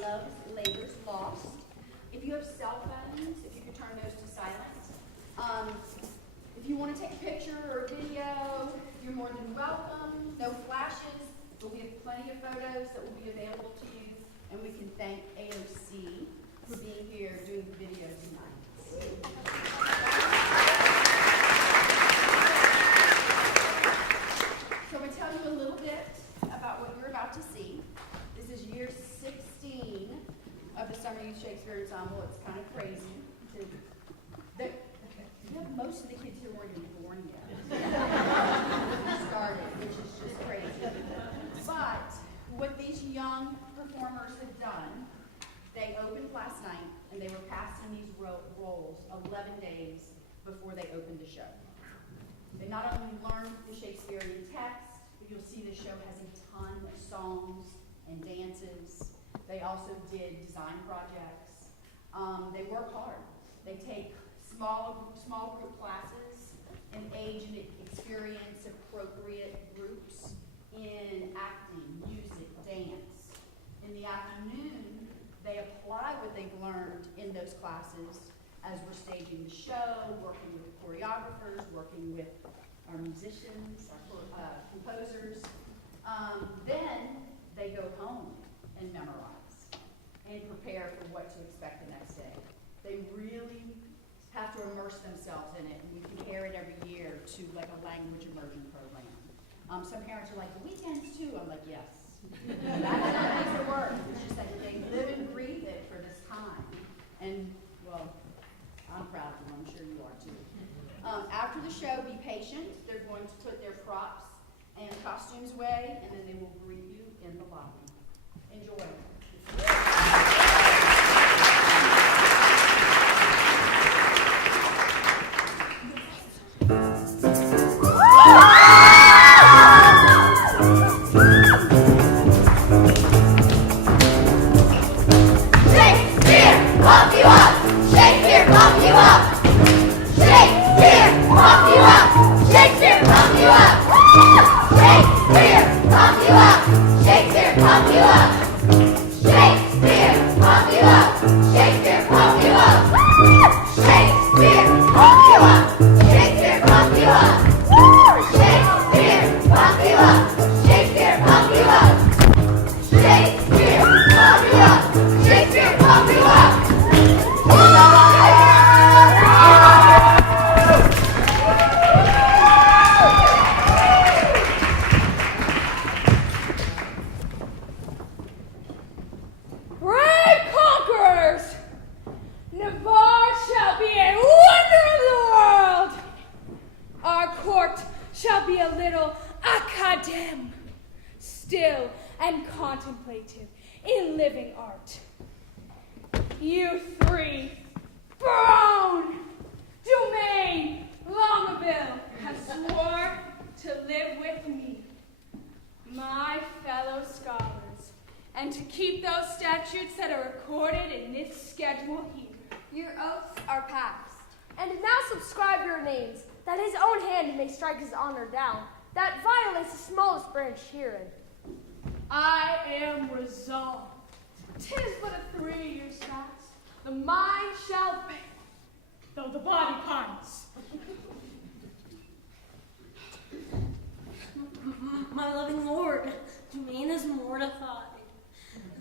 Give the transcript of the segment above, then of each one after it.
Love's Labor's Lost. If you have cell phones, if you could turn those to silent. If you want to take a picture or a video, you're more than welcome. No flashes, but we have plenty of photos that will be available to you. And we can thank AOC for being here doing the video tonight. So I'm going to tell you a little bit about what you're about to see. This is year 16 of the Summer Youth Shakespeare Ensemble. It's kind of crazy. You have most of the kids here weren't even born yet. Started, which is just crazy. But what these young performers have done, they opened last night and they were passing these roles 11 days before they opened the show. They not only learned the Shakespearean text, but you'll see the show has a ton of songs and dances. They also did design projects. They work hard. They take small group classes and age and experience appropriate groups in acting, music, dance. In the afternoon, they apply what they've learned in those classes as we're staging the show, working with choreographers, working with our musicians, our composers. Then they go home and memorize and prepare for what to expect the next day. They really have to immerse themselves in it, and we compare it every year to like a language immersion program. Some parents are like, the weekends too. I'm like, yes. That's what makes it work. It's just that they live and breathe it for this time. And, well, I'm proud of them. I'm sure you are too. After the show, be patient. They're going to put their props and costumes away, and then they will greet you in the lobby. Enjoy. I am resolved. 'Tis but a 3 years fast. The mind shall fail, though the body pines. My loving lord, Dumaine is mortified.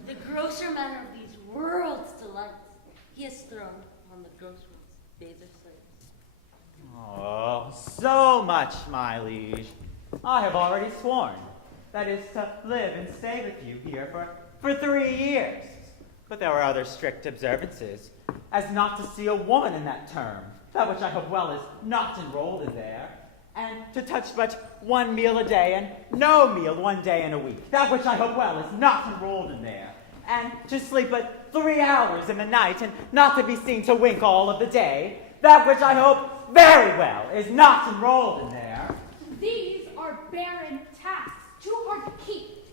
The grosser matter of these world's delights he has thrown on the gross one's bather slaves. Oh, so much, my liege. I have already sworn. That is to live and stay with you here for 3 years. But there are other strict observances, as not to see a woman in that term, that which I hope well is not enrolled in there, and to touch but 1 meal a day and no meal 1 day in a week, that which I hope well is not enrolled in there, and to sleep but 3 hours in the night and not to be seen to wink all of the day, that which I hope very well is not enrolled in there. These are barren tasks. Too hard to keep.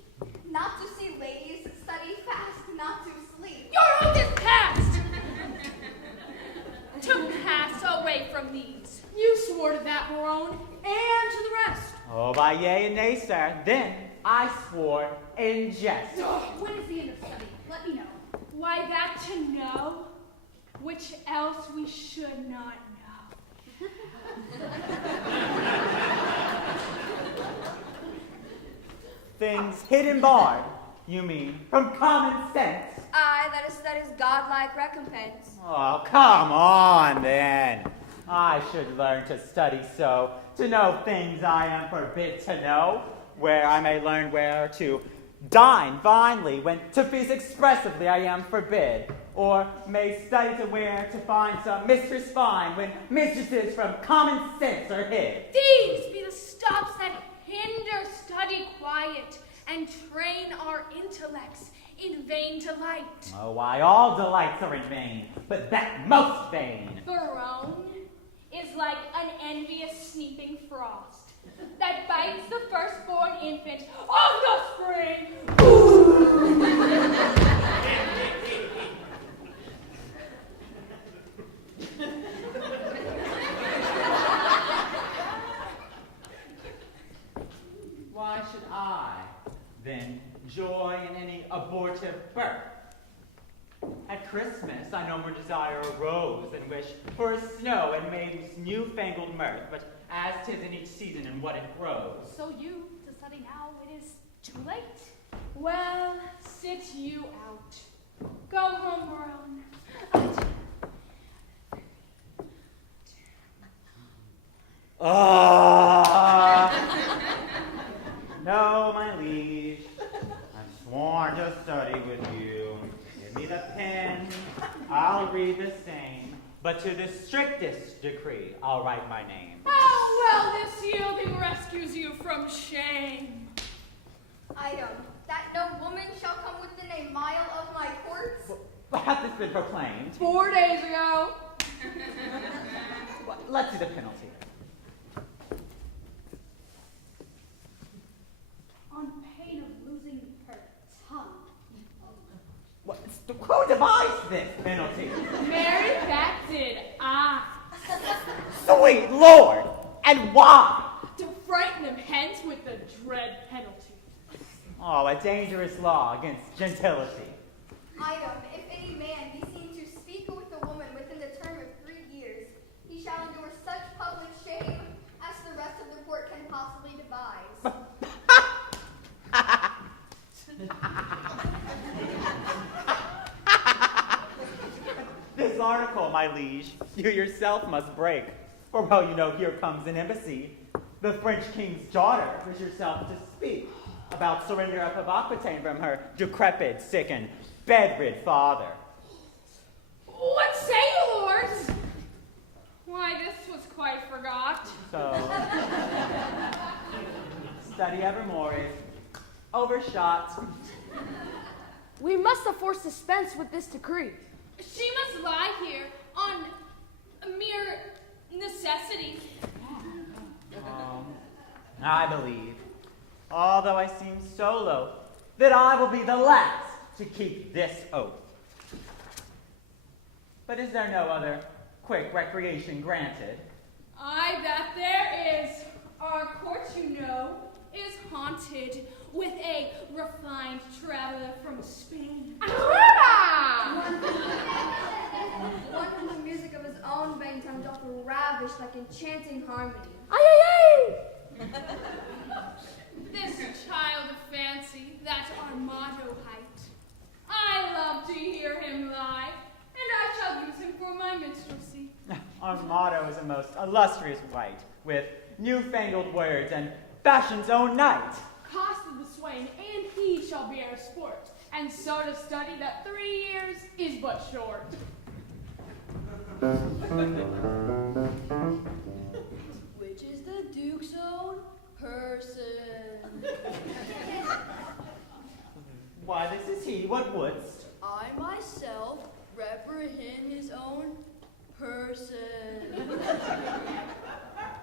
Not to see ladies study fast, not to sleep. Your oath is past! To pass away from these. You swore to that, Barone, and to the rest. Oh, by yea and nay, sir. Then I swore in jest. When is the end of study? Let me know. Why, that to know which else we should not know. Things hidden barred, you mean, from common sense? Aye, that is godlike recompense. Oh, come on, then. I should learn to study so, to know things I am forbid to know, where I may learn where to dine finely, when to feast expressively I am forbid, or may study to where to find some mistress fine, when mistresses from common sense are hid. These be the stops that hinder study quiet, and train our intellects in vain delight. Oh, why all delights are in vain, but that most vain. Throne is like an envious sneaking frost that bites the firstborn infant of the spring. Why should I, then, joy in any abortive birth? At Christmas, I no more desire a rose than wish for a snow and May's newfangled mirth, but as 'tis in each season and what it grows. So you, to study now, it is too late. Well, sit you out. Go home, Brown. No, my liege, I've sworn to study with you. Give me the pen, I'll read the same, but to the strictest decree I'll write my name. How well this yielding rescues you from shame. Item, that no woman shall come within a mile of my courts. Hath this been proclaimed? 4 days ago. Let's see the penalty. On pain of losing her tongue. Who devised this penalty? Mary, that did I. Sweet Lord! And why? To frighten them hence with the dread penalty. Oh, a dangerous law against gentility. Item, if any man be seen to speak with a woman within the term of 3 years, he shall endure such public shame as the rest of the court can possibly devise. This article, my liege, you yourself must break. For well you know here comes an embassy. The French king's daughter wish yourself to speak about surrender of Aquitaine from her decrepit, sick, and bedrid father. What say you, lords? Why, this was quite forgot. So, study evermore is overshot. We must afford suspense with this decree. She must lie here on a mere necessity. I believe, although I seem so low, that I will be the last to keep this oath. But is there no other quick recreation granted? Aye, that there is. Our court, you know, is haunted with a refined traveler from Spain. One whom the music of his own vein tongue doth ravish like enchanting harmony. This child of fancy, that Armado height. I love to hear him lie, and I shall use him for my minstrelsy. Armado is a most illustrious wight, with newfangled words and fashion's own knight. Cost of the swain, and he shall be our sport, and so to study that 3 years is but short. Which is the Duke's own person. Why, this is he, what wouldst? I myself reprehend his own person.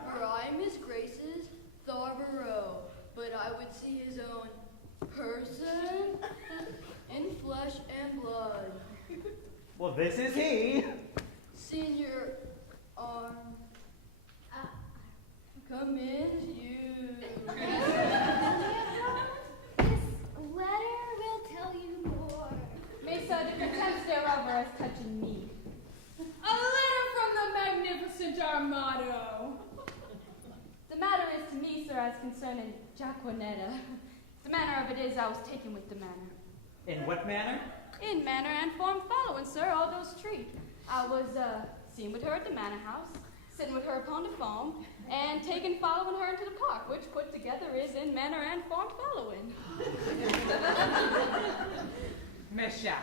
For I am his grace's Tharborough, but I would see his own person in flesh and blood. Well, this is he. Senior arm. Commend you. This letter will tell you more. Mesa de concerning Jaquanetta. The manner of it is I was taken with the manner. In what manner? In manner and form following, sir, all those treat. I was seen with her at the manor house, sitting with her upon the foam, and taken following her into the park, which put together is in manner and form following. Mesha.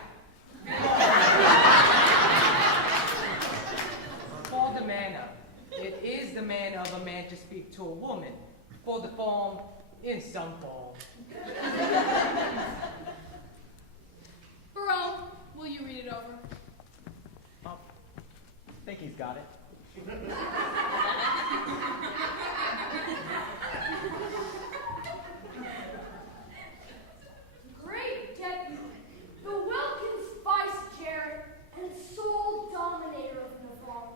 For the manner, it is the manner of a man to speak to a woman. For the form, in some form. Barone, will you read it over? I think he's got it. Great deputy, the Wilkins vice-chair and sole dominator of Navarre,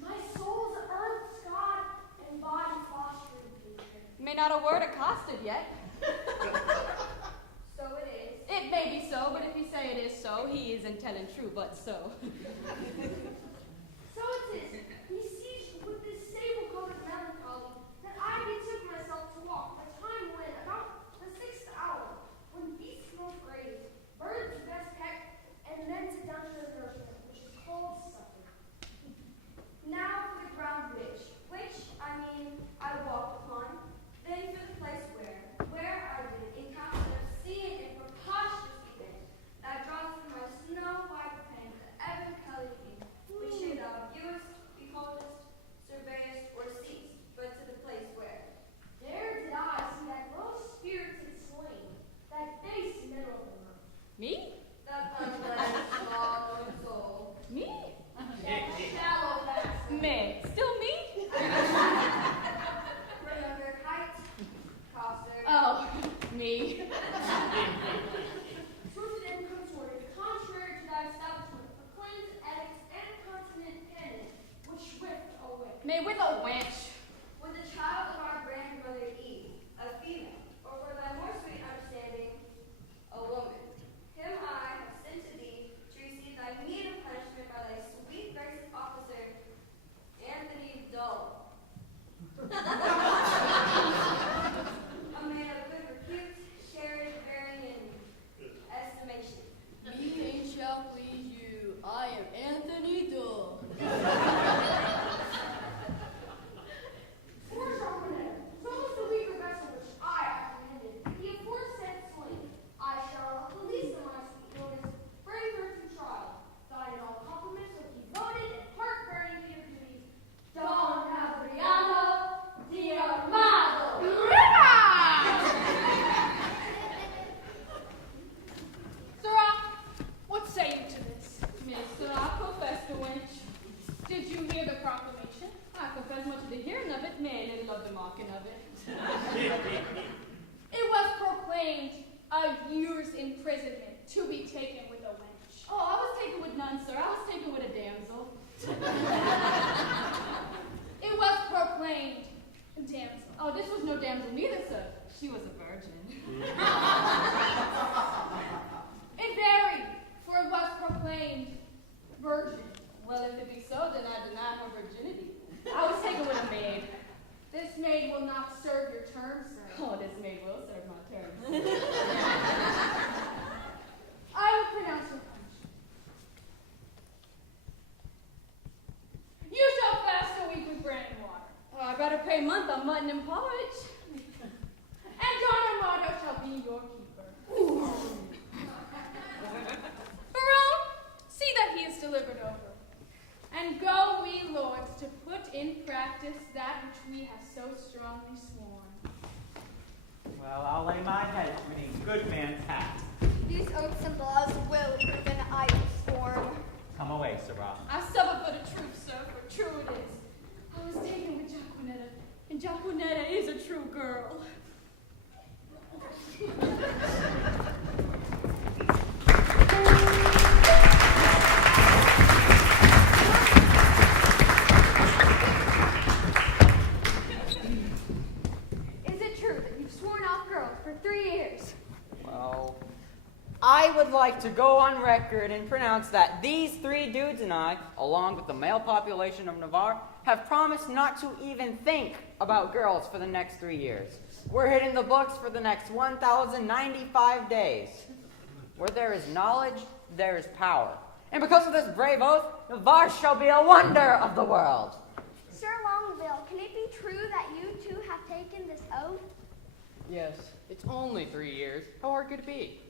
my soul's earth's god and body fostering patron. May not a word accosted yet. So it is. It may be so, but if you say it is so, he isn't telling true, but so. So it is, besieged with this sable-colored melancholy, that I betook myself to walk, a time when, about the 6th hour, when beasts most brave, birds best pecked, and men sit down to their nourishment, which is called supper. Now for the ground which I walked upon, then for the place where I did encounter the obscene and preposterous event that draws from my snow-white pen the ever-colored ink, which should thou viewest, beholdest, surveyest, or seest, but to the place where. There did I see that low spirited swain, that base middle of the room, Me? That unblessed small and soul. Me? That shallow bastard. Me. Still me? Remember height, coster. Oh, me. twisted and contorted, contrary to thy establishment, proclaims edicts and consonant penance, which whipped away. Me with a wench. With the child of our grandmother Eve, a female, or for thy more sweet understanding, a woman. Him I have sent to thee to receive thy meed of punishment by thy sweet gracious officer, Anthony Dull. A man of good repute, shared bearing in estimation. Me shall please you. I am Anthony Dull. Poor Jaquanetta, so was the weaker vessel which I apprehended. The aforesaid slain, I shall, at the least of my sweet notice, bring her to trial. Thine in all compliments of devoted and heart-burning dear duties, Don Adriano Diarmado. Sirrah, what say you to this? Miss, I profess the wench. Did you hear the proclamation? I confess much of the hearing of it, nay, little of the mocking of it. It was proclaimed a year's imprisonment to be taken with a wench. Oh, I was taken with none, sir. I was taken with a damsel. It was proclaimed damsel. Oh, this was no damsel neither, sir. She was a virgin. It varied, for it was proclaimed virgin. Well, if it be so, then I deny her virginity. I was taken with a maid. This maid will not serve your terms, sir. Oh, this maid will serve my terms. I will pronounce your punishment. You shall fast a week with bread and water. Oh, I better pray month on mutton and porridge. And John Armado shall be your keeper. Barone, see that he is delivered over. And go we, lords, to put in practice that which we have so strongly sworn. Well, I'll lay my head between good man's hat. These oaths and laws will prove an idle scorn. Come away, Sirrah. I suffer for the truth, sir, for true it is. I was taken with Jaquanetta, and Jaquanetta is a true girl. Is it true that you've sworn off girls for 3 years? Well, I would like to go on record and pronounce that these 3 dudes and I, along with the male population of Navarre, have promised not to even think about girls for the next 3 years. We're hitting the books for the next 1,095 days. Where there is knowledge, there is power. And because of this brave oath, Navarre shall be a wonder of the world. Sir Longville, can it be true that you two have taken this oath? Yes, it's only 3 years. How hard could it be?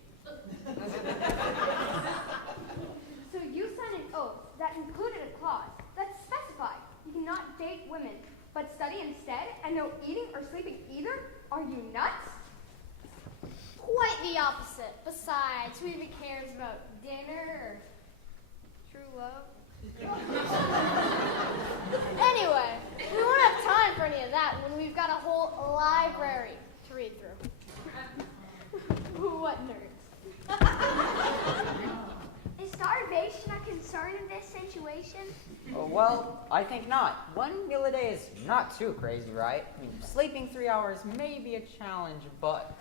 So you signed an oath that included a clause that specified you cannot date women, but study instead, and no eating or sleeping either? Are you nuts? Quite the opposite. Besides, who even cares about dinner or true love? Anyway, we won't have time for any of that when we've got a whole library to read through. What nerds? Is starvation a concern in this situation? Well, I think not. 1 meal a day is not too crazy, right? I mean, sleeping 3 hours may be a challenge, but...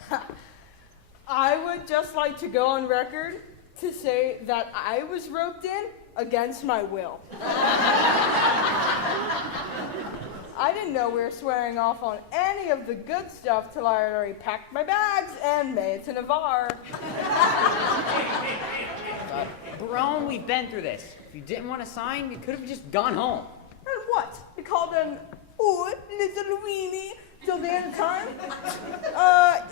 I would just like to go on record to say that I was roped in against my will. I didn't know we were swearing off on any of the good stuff till I had already packed my bags and made it to Navarre. Barone, we've been through this. If you didn't want to sign, you could have just gone home. And what? We called an little weenie till the end of time?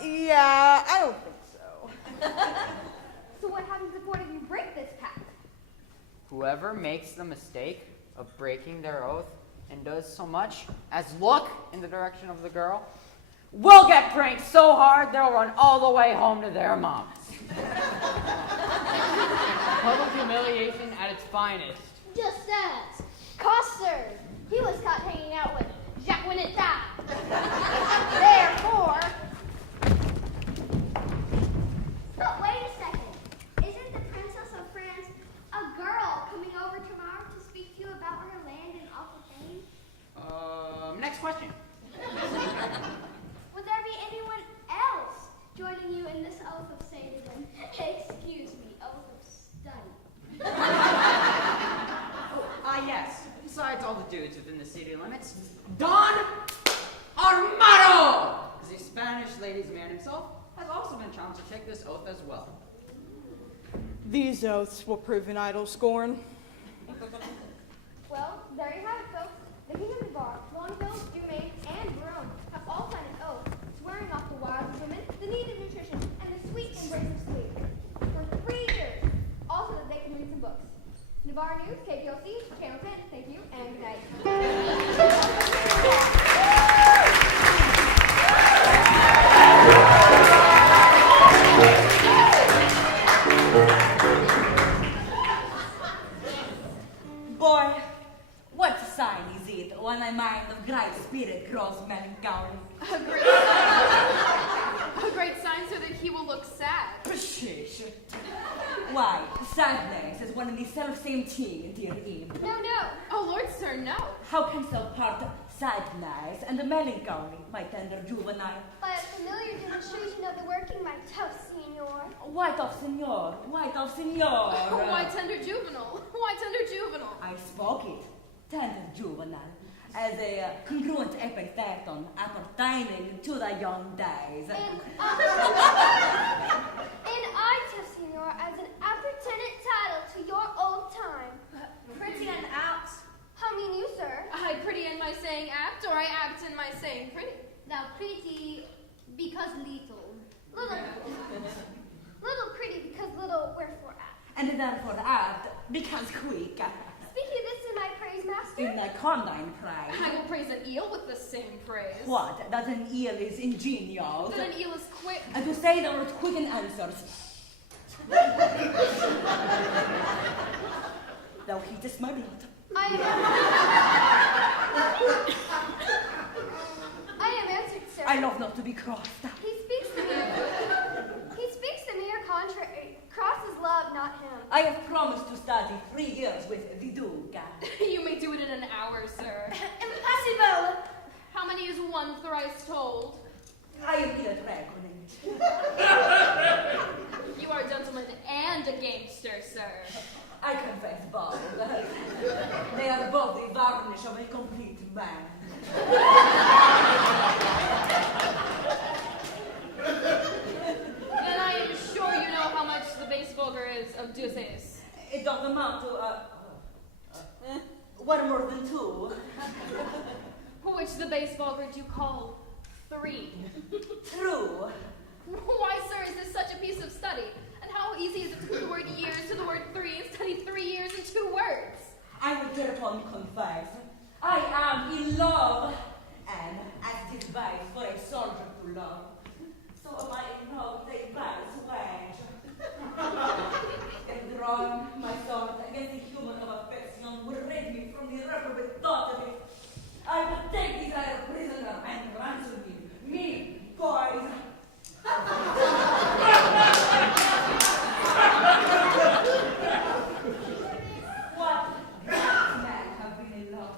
Yeah, I don't think so. So what happens if one of you break this pact? Whoever makes the mistake of breaking their oath and does so much as look in the direction of the girl will get pranked so hard they'll run all the way home to their moms. Public humiliation at its finest. Just as. Coster, he was caught hanging out with Jacques Winnetat. Therefore... But wait a second. Isn't the Princess of France a girl coming over tomorrow to speak to you about her land in Aquitaine? Next question. Would there be anyone else joining you in this oath of sadism? Excuse me, oath of study. Yes. Besides all the dudes within the city limits, Don Armado, the Spanish ladies' man himself, has also been challenged to take this oath as well. These oaths will prove an idle scorn. Well, there you have it, folks. The King of Navarre, Longville, Dumaine, and Barone have all signed an oath swearing off the wiles of women, the need of nutrition, and the sweet embrace of sleep for 3 years, also that they can read some books. Navarre News, KPLC, Channel 10, thank you, and good night. Boy, what sign is it when a mind of great spirit grows melancholy? A great sign so that he will look sad. Pshish. Why, sadness is one and the self-same thing, dear Eve. No. Oh, Lord, sir, no. How can self-part sadness and melancholy, my tender juvenile? By a familiar demonstration of the working, my tough senor. White of senor, white of senor. Oh, why tender juvenile? Why tender juvenile? I spoke it, tender juvenile, as a congruent epithet appertaining to the young days. And I, tough senor, as an appertinent title to your old time. Pretty and apt. How mean you, sir? I pretty in my saying apt, or I apt in my saying pretty? Now pretty because little. Little pretty because little, wherefore apt. And therefore apt, because quick. Speaking this in my praise, master. In thy condign praise. I will praise an eel with the same praise. What? That an eel is ingenious. That an eel is quick. And to say thou art quick in answers. Thou heatest my blood. I am answered, sir. I love not to be crossed. He speaks to me or contrary. Cross is love, not him. I have promised to study 3 years with the Duke. You may do it in an hour, sir. Impossible! How many is one thrice told? I am here reckoning. You are a gentleman and a gamester, sir. I confess both. They are both the varnish of a complete man. of Deuceus. It doesn't amount to, one more than two. Which the baseball grid you call 3. True. Why, sir, is this such a piece of study? And how easy is it to put the word years to the word 3 and study 3 years in 2 words? I will thereupon confess, I am in love, and as it is vice for a soldier to love, so am I in love with a vice wage. And drawing my sword against the human of affection would rid me from the reprobate thought of it. I will take this other prisoner and ransom him. Me, boys. What man have been in love?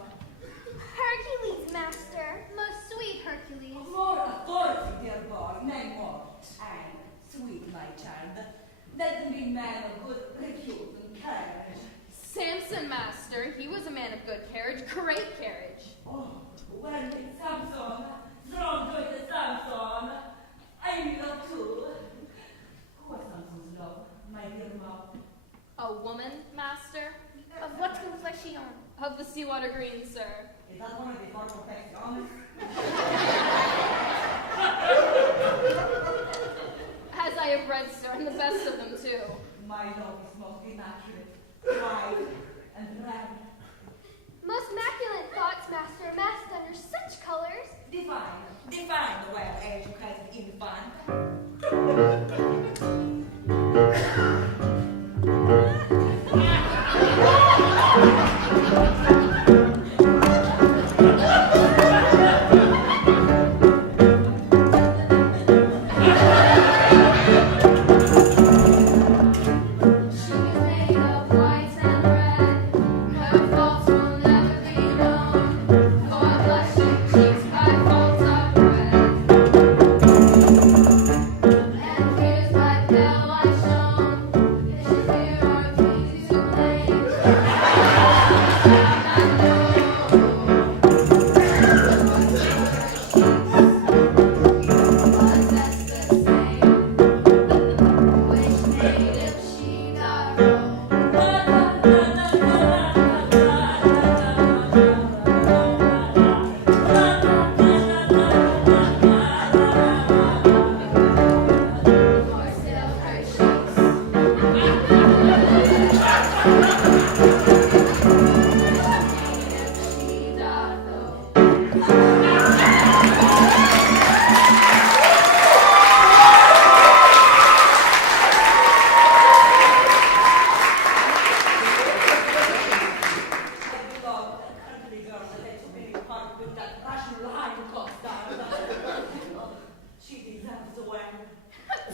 Hercules, master. Most sweet Hercules. More authority, dear boy, nay more. And sweet, my child, let them be men of good repute and carriage. Samson, master. He was a man of good carriage, great carriage. Oh, well, Samson, strong-jointed Samson, I am in love too. Who was Samson's love, my dear mom? A woman, master? Of what complexion? Of the seawater green, sir. Is that one of the four perfections? As I have read, sir, and the best of them, too. My love is most immaculate, wide, and round. Most immaculate thoughts, master, masked under such colors. Define the well-educated infant.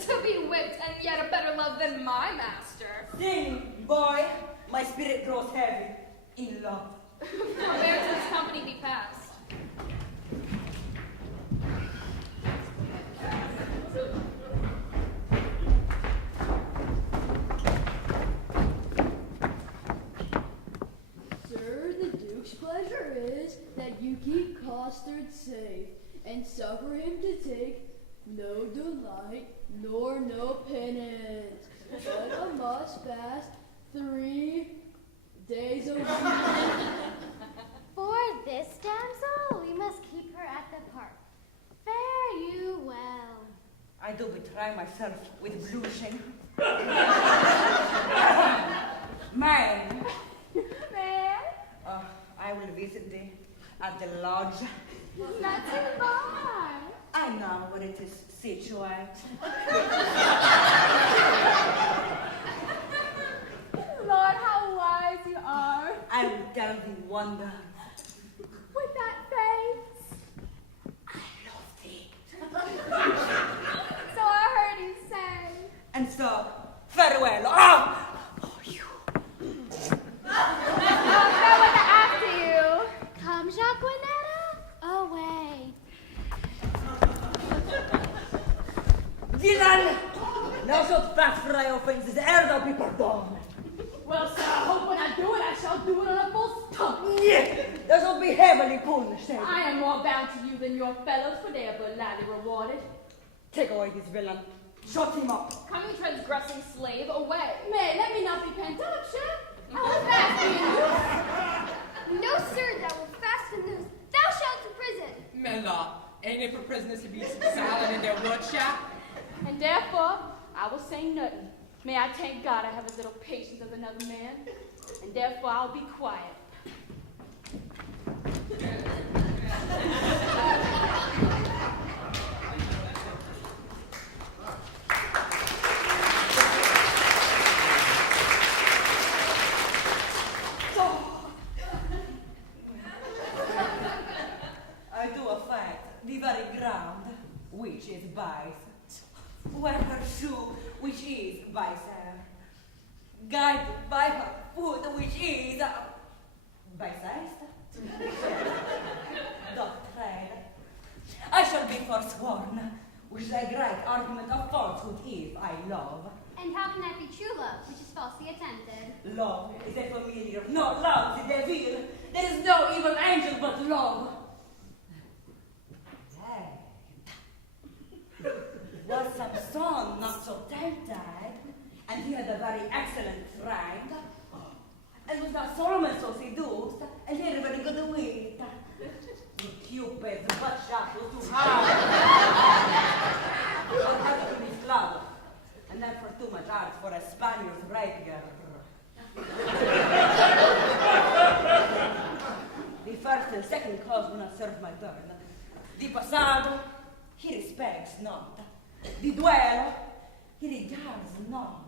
To be whipped, and yet a better love than my master. Sing, boy, my spirit grows heavy in love. Where does this company be passed? Sir, the Duke's pleasure is that you keep Costard safe, and suffer him to take no delight nor no penance, but a must fast 3 days a week. For this damsel, we must keep her at the park. Fare you well. I do betray myself with blushing. Man. Man? I will visit thee at the lodge. Not too far. I know where it is situated. Lord, how wise you are. I will tell thee wonder. With that face. I love thee. So I heard you say. And so, farewell. Oh, you. I'll go after you. Come, Jacquinetta, away. Villain! Thou shalt pass for thy offences ere thou be pardoned. Well, sir, I hope when I do it, I shall do it on a full stomach. Yes, thou shalt be heavily punished. I am more bound to you than your fellows, for they are but lightly rewarded. Take away this villain. Shut him up. Come, you transgressing slave away. May, let me not be pent up, chef. I was fast being No, sir, that will fasten those. Thou shalt to prison. Mela, ain't it for prisoners to be silent in their woodshop? And therefore, I will say nothing. May I thank God I have as little patience as another man, and therefore I'll be quiet. I do affect the very ground, which is vice. Wear her shoe, which is vice. Guide by her foot, which is vice. Doth tread. I shall be forsworn, which is a great argument of falsehood if I love. And how can that be true love, which is falsely attempted? Love is a familiar, no love the devil. There is no evil angel but love. Was Samson not so tempted, and he had a very excellent friend, and was not Solomon so seduced, and he had a very good wit. Cupid's butt shot was too hard. But had to be club, and then for too much art for a Spaniard's rapier. The first and second cause will not serve my turn. The passado, he respects not. The duello, he regards not.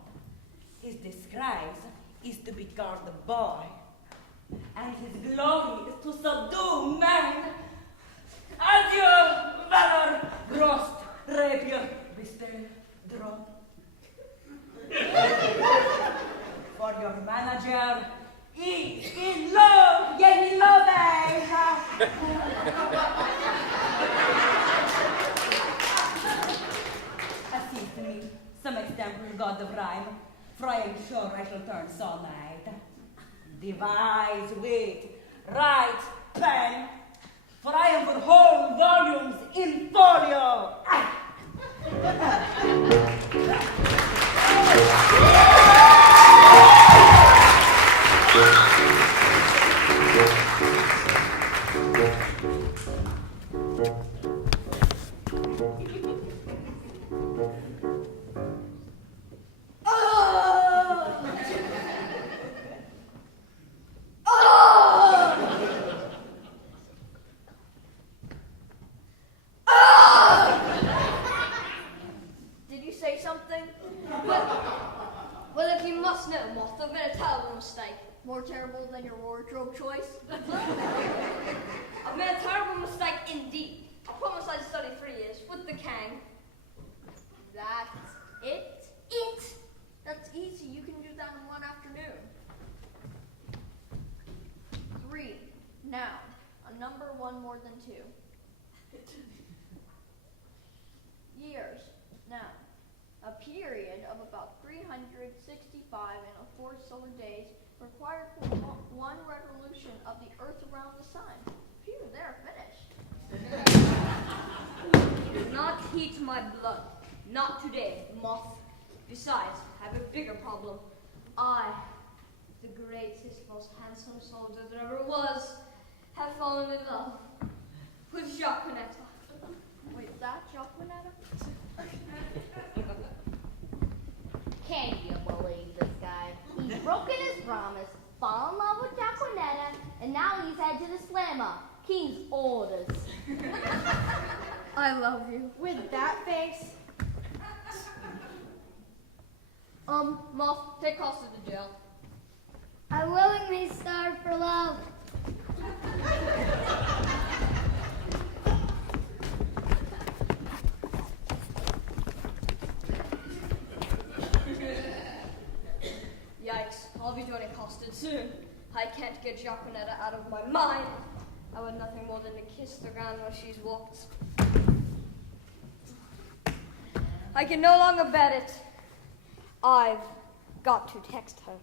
His disgrace is to be called a boy, and his glory is to subdue men. Adieu, valor, grost, rapier, bestel, drop. For your manager is in love, get in love, Assist me, some example god of rhyme, for I am sure I shall turn sonnet. Devise wit, write pen, for I am for whole volumes in folio. Did you say something? Well, if you must know, Moth, I've made a terrible mistake. More terrible than your wardrobe choice. I've made a terrible mistake indeed. I promised I'd study 3 years with the Kang. That's it. That's easy. You can do that in one afternoon. 3. Noun. A number 1 more than 2. Years. Noun. A period of about 365 and a 4 solar days required for one revolution of the earth around the sun. Phew, they're finished. Do not heat my blood. Not today, Moth. Besides, I have a bigger problem. I, the greatest, most handsome soldier there ever was, have fallen in love with Jaquenetta. Wait, that Jaquenetta? Can you believe this guy? He's broken his promise, fallen in love with Jaquenetta, and now he's head to the slammer. King's orders. I love you. With that face? Moth, take Costa to jail. I willingly starve for love. Yikes, I'll be joining Costa soon. I can't get Jaquenetta out of my mind. I want nothing more than to kiss the ground where she's walked. I can no longer bet it. I've got to text her.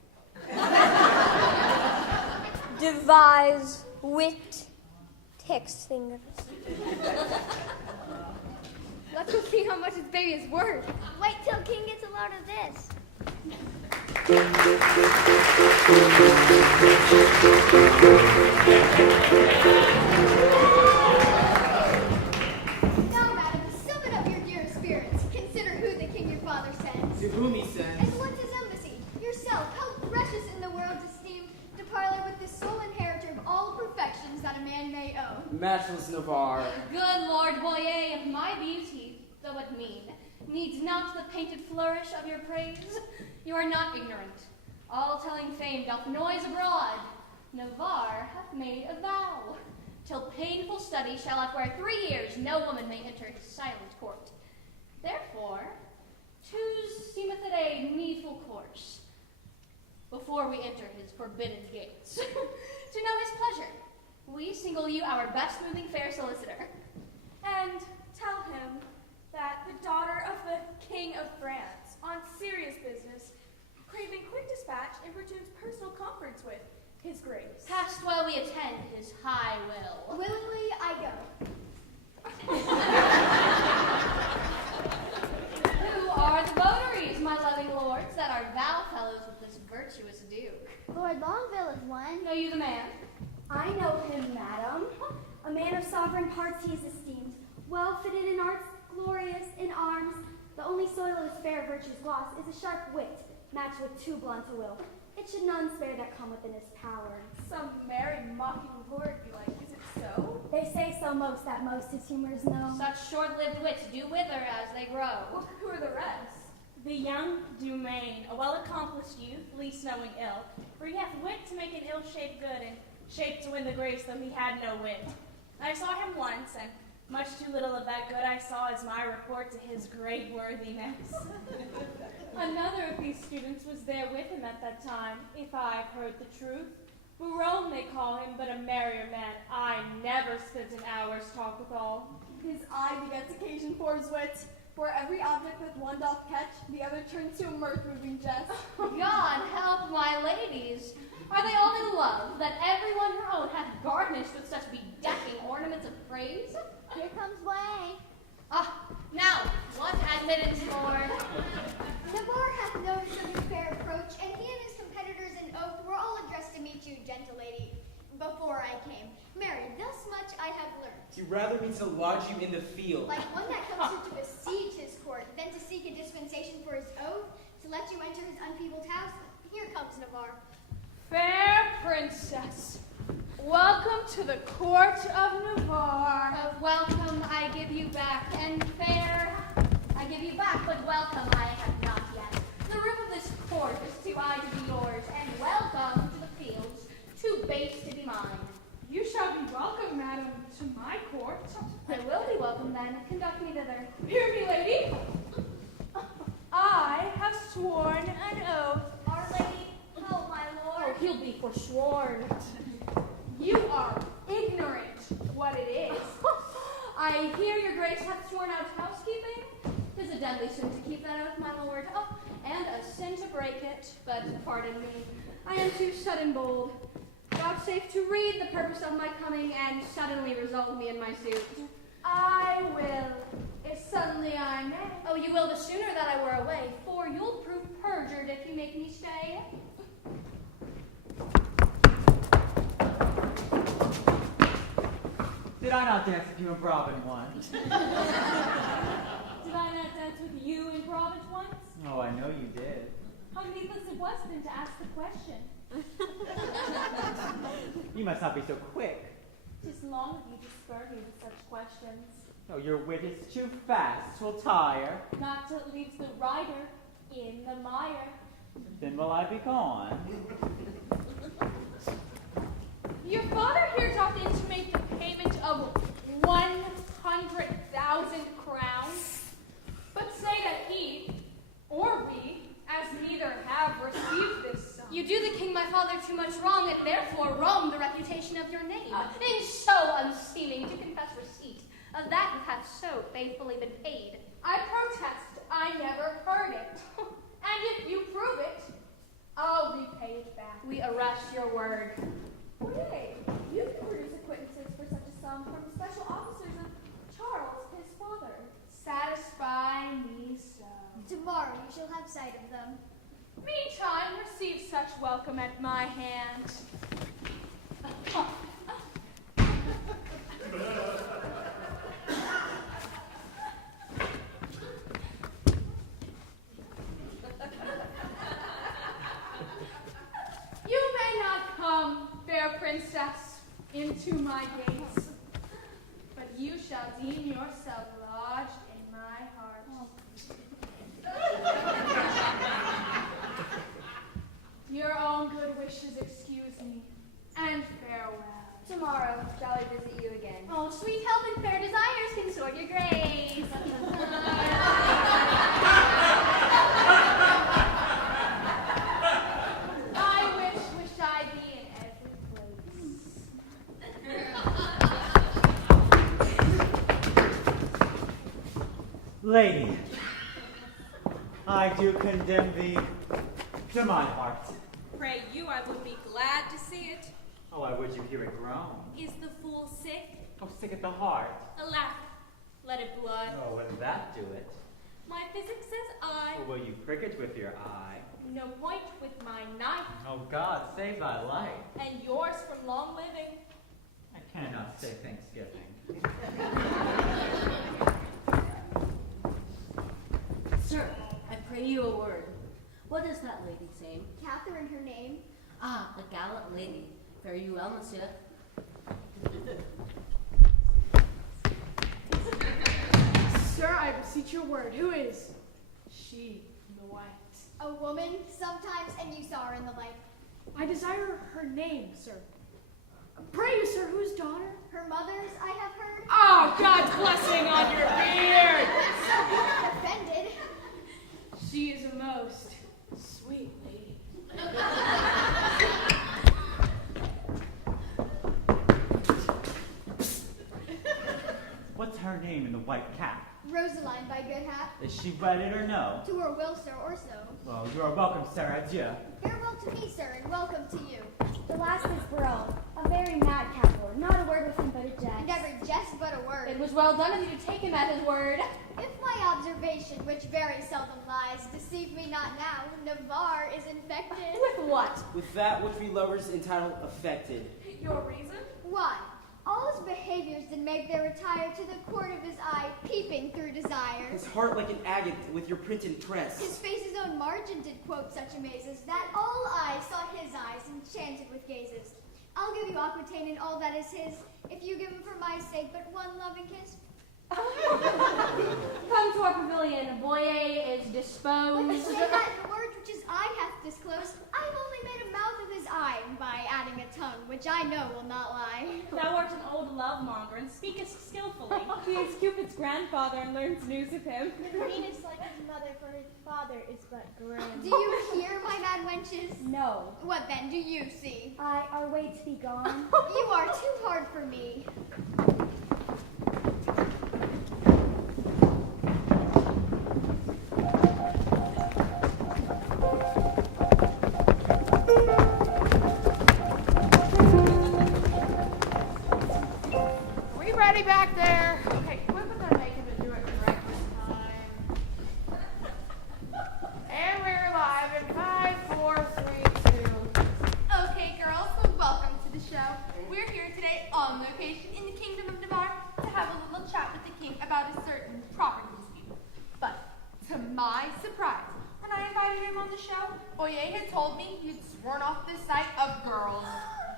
Devise wit text fingers. Let's go see how much his baby is worth. Wait till King gets a load of this. Now, madam, summon up your dear spirits. Consider who the king your father sends. To whom he sends. And what's his embassy? Yourself, how precious in the world's esteem to parley with the sole inheritor of all perfections that a man may own. Matchless Navarre. Good Lord Boyer, my beauty, though it mean, needs not the painted flourish of your praise. You are not ignorant. All-telling fame doth noise abroad. Navarre hath made a vow. Till painful study shall outwear 3 years, no woman may enter his silent court. Therefore, choose seemeth it a needful course, before we enter his forbidden gates, to know his pleasure. We single you our best-moving fair solicitor. And tell him that the daughter of the King of France, on serious business, craving quick dispatch, importunes personal conference with his grace. Past while we attend his high will. Willingly I go. Who are the votaries, my loving lords, that are vow fellows with this virtuous duke? Lord Longville is one. Know you the man? I know him, madam. A man of sovereign parts he is esteemed, well fitted in arts, glorious in arms. The only soil his fair virtues lost is a sharp wit, matched with too blunt a will. It should none spare that come within his power. Some merry mocking word, belike, is it so? They say so most that most his humors know. Such short-lived wits do wither as they grow. Who are the rest? The young Dumaine, a well-accomplished youth, least knowing ill, for he hath wit to make an ill shape good, and shape to win the grace, though he had no wit. I saw him once, and much too little of that good I saw is my report to his great worthiness. Another of these students was there with him at that time, if I have heard the truth. Barone they call him, but a merrier man. I never spent an hour's talk with all. His eye begets occasion for his wit. For every object that one doth catch, the other turns to a mirth-moving jest. God help my ladies. Are they all in love, that everyone her own hath garnished with such bedecking ornaments of praise? Here comes Way. Ah, now, what admittance, Lord? Navarre hath no such fair approach, and he and his competitors in oath were all addressed to meet you, gentle lady, before I came. Mary, thus much I have learned. He rather me to lodge you in the field. Like one that comes here to besiege his court, then to seek a dispensation for his oath, to let you enter his unpeopled house. Here comes Navarre. Fair princess, welcome to the court of Navarre. Welcome I give you back, and fair I give you back, but welcome I have not yet. The roof of this court is too high to be yours, and welcome to the fields, too base to be mine. You shall be welcome, madam, to my court. I will be welcome then. Conduct me thither. Hear me, lady. I have sworn an oath. Our Lady, help my Oh, lord. he'll be forsworn. You are ignorant what it is. I hear your grace hath sworn out housekeeping. 'Tis a deadly sin to keep that oath, my lord. Oh, and a sin to break it. But pardon me, I am too sudden bold. Vouchsafe to read the purpose of my coming, and suddenly resolve me in my suit. I will, if suddenly I may. Oh, you will the sooner that I were away, for you'll prove perjured if you make me stay. Did I not dance with you in Brabant once? Did I not dance with you in Province once? Oh, I know you did. How needless it was then to ask the question. You must not be so quick. 'Tis long of you to spur me with such questions. Oh, your wit is too fast, 'twill tire. Not till it leaves the rider in the mire. Then will I be gone. Your father here doth intimate the payment of 100,000 crowns, but say that he, or we, as neither have received this sum. You do the king my father too much wrong, and therefore wrong the reputation of your name. And so unseeming to confess receipt of that you have so faithfully been paid. I protest, I never heard it. And if you prove it, I'll repay it back. We arrest your word. Nay, you can produce acquittances for such a sum from special officers of Charles, his father. Satisfied Tomorrow you shall have sight of them. Meantime, receive such welcome at my hand. You may not come, fair princess, into my gates, but you shall deem yourself lodged in my heart. Your own good wishes excuse me, and farewell. Tomorrow shall I visit you again. Oh, sweet health and fair desires consort your grace. I wish I be in every place. Lady, I do condemn thee to my heart. Pray you, I would be glad to see it. Oh, I would you hear it groan. Is the fool sick? Oh, sick at the heart. Alack, let it blood. Oh, would that do it? My physic says I. Or will you prick it with your eye? No point with my knife, Oh, God, save thy life. and yours from long living. I cannot say Thanksgiving. Sir, I pray you a word. What is that lady's name? Catherine, her name. Ah, the gallant lady. Fare you well, monsieur. Sir, I beseech your word. Who is she in the white? A woman, sometimes, and you saw her in the light. I desire her name, sir. Pray you, sir, whose daughter? Her mother's, I have heard. Oh, God's blessing on your beard! So be not offended. She is a most sweet lady. What's her name in the white cap? Rosaline, by good hap. Is she wedded or no? To her will, sir, or so. Well, you are welcome, sir. Adieu. Farewell to me, sir, and welcome to you. The last is Burrell, a very madcap lord. Not a word with him but a jest. Never jest but a word. It was well done of you to take him at his word. If my observation, which very seldom lies, deceive me not now, Navarre is infected. With what? With that which we lovers entitle affected. Your reason? Why? All his behaviors did make their retire to the court of his eye, peeping through desire. His heart like an agate with your printed tress. His face's own margin did quote such amazes, that all eyes saw his eyes, enchanted with gazes. I'll give you Aquitaine and all that is his, if you give him for my sake but one loving kiss. Come to our pavilion. Boyer is disposed. But to say that in the words which his eye hath disclosed, I've only made a mouth of his eye by adding a tongue, which I know will not lie. Thou art an old love-monger, and speakest skillfully. He is Cupid's grandfather, and learns news of him. The Venus like his mother, for his father is but grand. Do you hear, my mad wenches? No. What then do you see? Our waits be gone. You are too hard for me. Ready back there. Okay, quick with that makeup and do it correct this time. And we're live in 5, 4, 3, 2. Okay, girls, so welcome to the show. We're here today on location in the Kingdom of Navarre to have a little chat with the king about a certain property dispute. But to my surprise, when I invited him on the show, Boyer had told me he'd sworn off the sight of girls.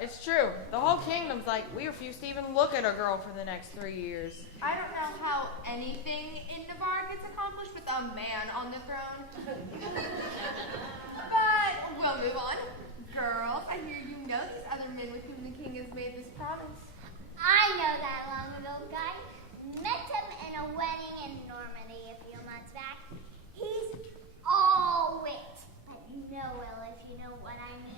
It's true. The whole kingdom's like, we refuse to even look at a girl for the next 3 years. I don't know how anything in Navarre gets accomplished with a man on the throne. But we'll move on. Girls, I hear you know these other men with whom the king has made this promise. I know that long ago guy. Met him in a wedding in Normandy a few months back. He's all wit, but no will, if you know what I mean.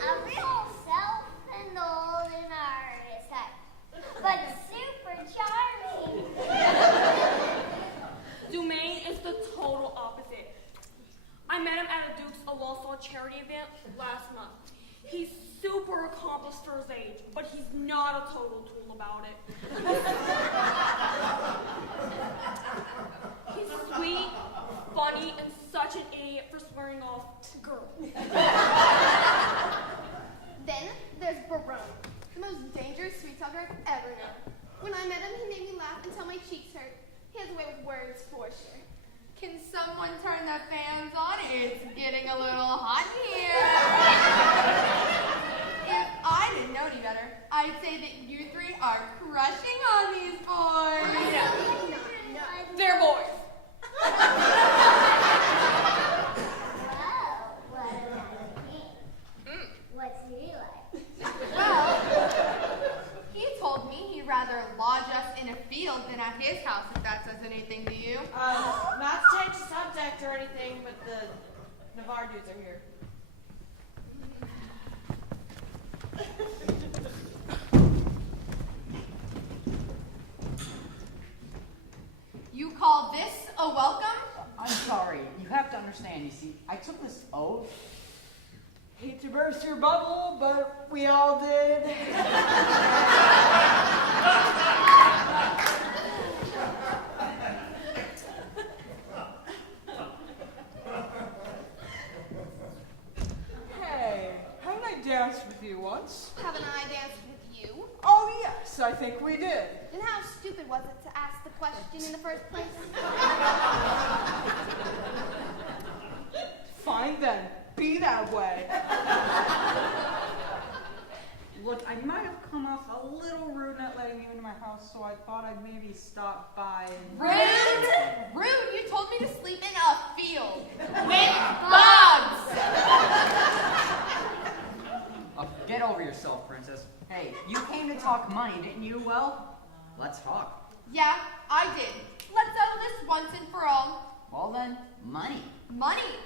A real self-indulgent artist type, but super charming. Dumaine is the total opposite. I met him at a Duke's LUS charity event last month. He's super accomplished for his age, but he's not a total tool about it. swearing off to girl. Then there's Barone, the most dangerous sweet talker I've ever known. When I met him, he made me laugh until my cheeks hurt. He has a way with words for sure. Can someone turn the fans on? It's getting a little hot here. If I didn't know any better, I'd say that you three are crushing on these boys. They're boys. What's he like? Well, he told me he'd rather lodge us in a field than at his house, if that says anything to you. Not to change the subject or anything, but the Navarre dudes are here. You call this a welcome? I'm sorry. You have to understand. You see, I took this oath. Hate to burst your bubble, but we all did. Hey, haven't I danced with you once? Haven't I danced with you? Oh, yes, I think we did. Then how stupid was it to ask the question in the first place? Fine then, be that way. Look, I might have come off a little rude not letting you into my house, so I thought I'd maybe stop by. Rude! Rude! You told me to sleep in a field with bugs! Get over yourself, princess. Hey, you came to talk money, didn't you? Well, let's talk. Yeah, I did. Let's settle this once and for all. Well then, money. Money!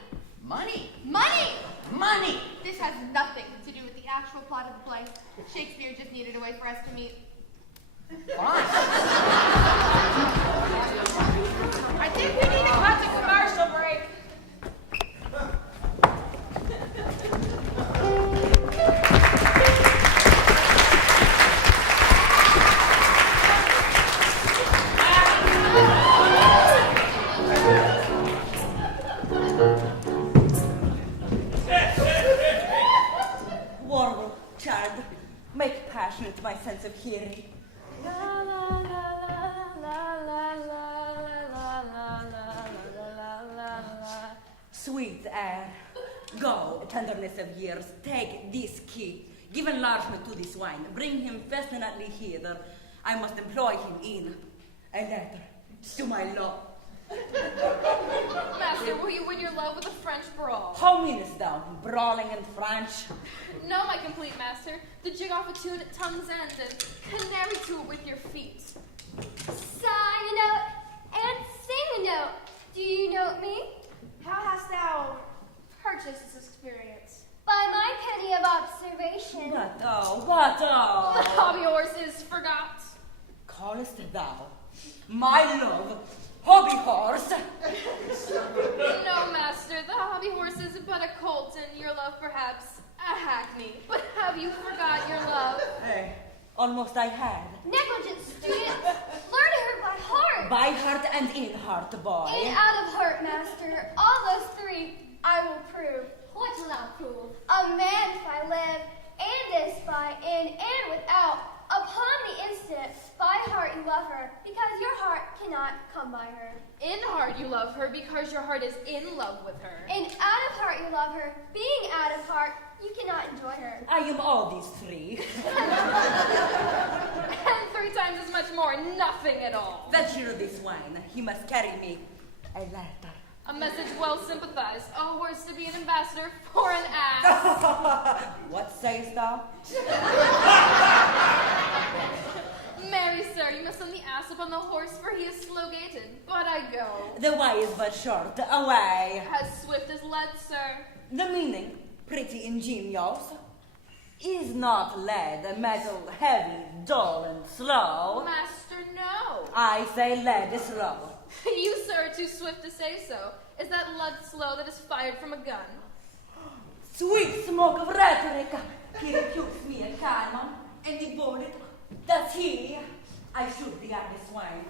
Money! Money! Money! This has nothing to do with the actual plot of the play. Shakespeare just needed a way for us to meet. Fine. I think we need to cut the commercial break. Warble, child, make passionate my sense of hearing. Sweet air, go, tenderness of years, take this key, give enlargement to this wine, bring him festinately hither. I must employ him in a letter to my love. Master, will you win your love with a French brawl? How meanest thou, brawling in French? No, my complete master. The jig off a tune at tongue's end and canary to it with your feet. Sign a note and sing a note. Do you note me? How hast thou purchased this experience? By my penny of observation. What oh? The hobby horse is forgot. Callest thou my love hobby horse? No, master, the hobby horse is but a colt, and your love perhaps a hackney. But have you forgot your love? Hey, almost I had. Negligent student, learn her by heart. By heart and in heart, boy. In out of heart, master, all those three I will prove. What will thou prove? A man if I live, and this by in and without. Upon the instant, by heart you love her, because your heart cannot come by her. In heart you love her because your heart is in love with her. And out of heart you love her, being out of heart, you cannot enjoy her. I am all these three. And 3 times as much more, nothing at all. Venture this wine, he must carry me a letter. A message well sympathized, a horse to be an ambassador for an ass. What sayest thou? Marry, sir, you must send the ass upon the horse, for he is slow-gated. But I go. The way is but short, away. As swift as lead, sir. The meaning, pretty ingenious. Is not lead a metal heavy, dull, and slow? Master, no. I say lead is slow. You, sir, are too swift to say so. Is that lead slow that is fired from a gun? Sweet smoke of rhetoric. He refused me a canon and devoted. That's he. I should be at this wine.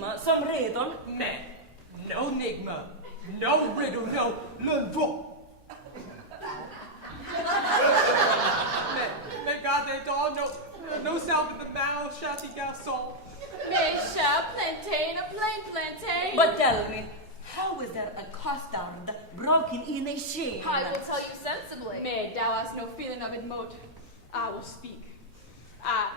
enigma som riddle? Nej, no enigma, no riddle, no lundro. Mais gardez donc, no sound in the mouth, chatty garçon. Mais cher plantain, a plain plantain. But tell me, how is there a custard broken in a sheen? I will tell you sensibly. May thou hast no feeling of it, moat. I will speak. I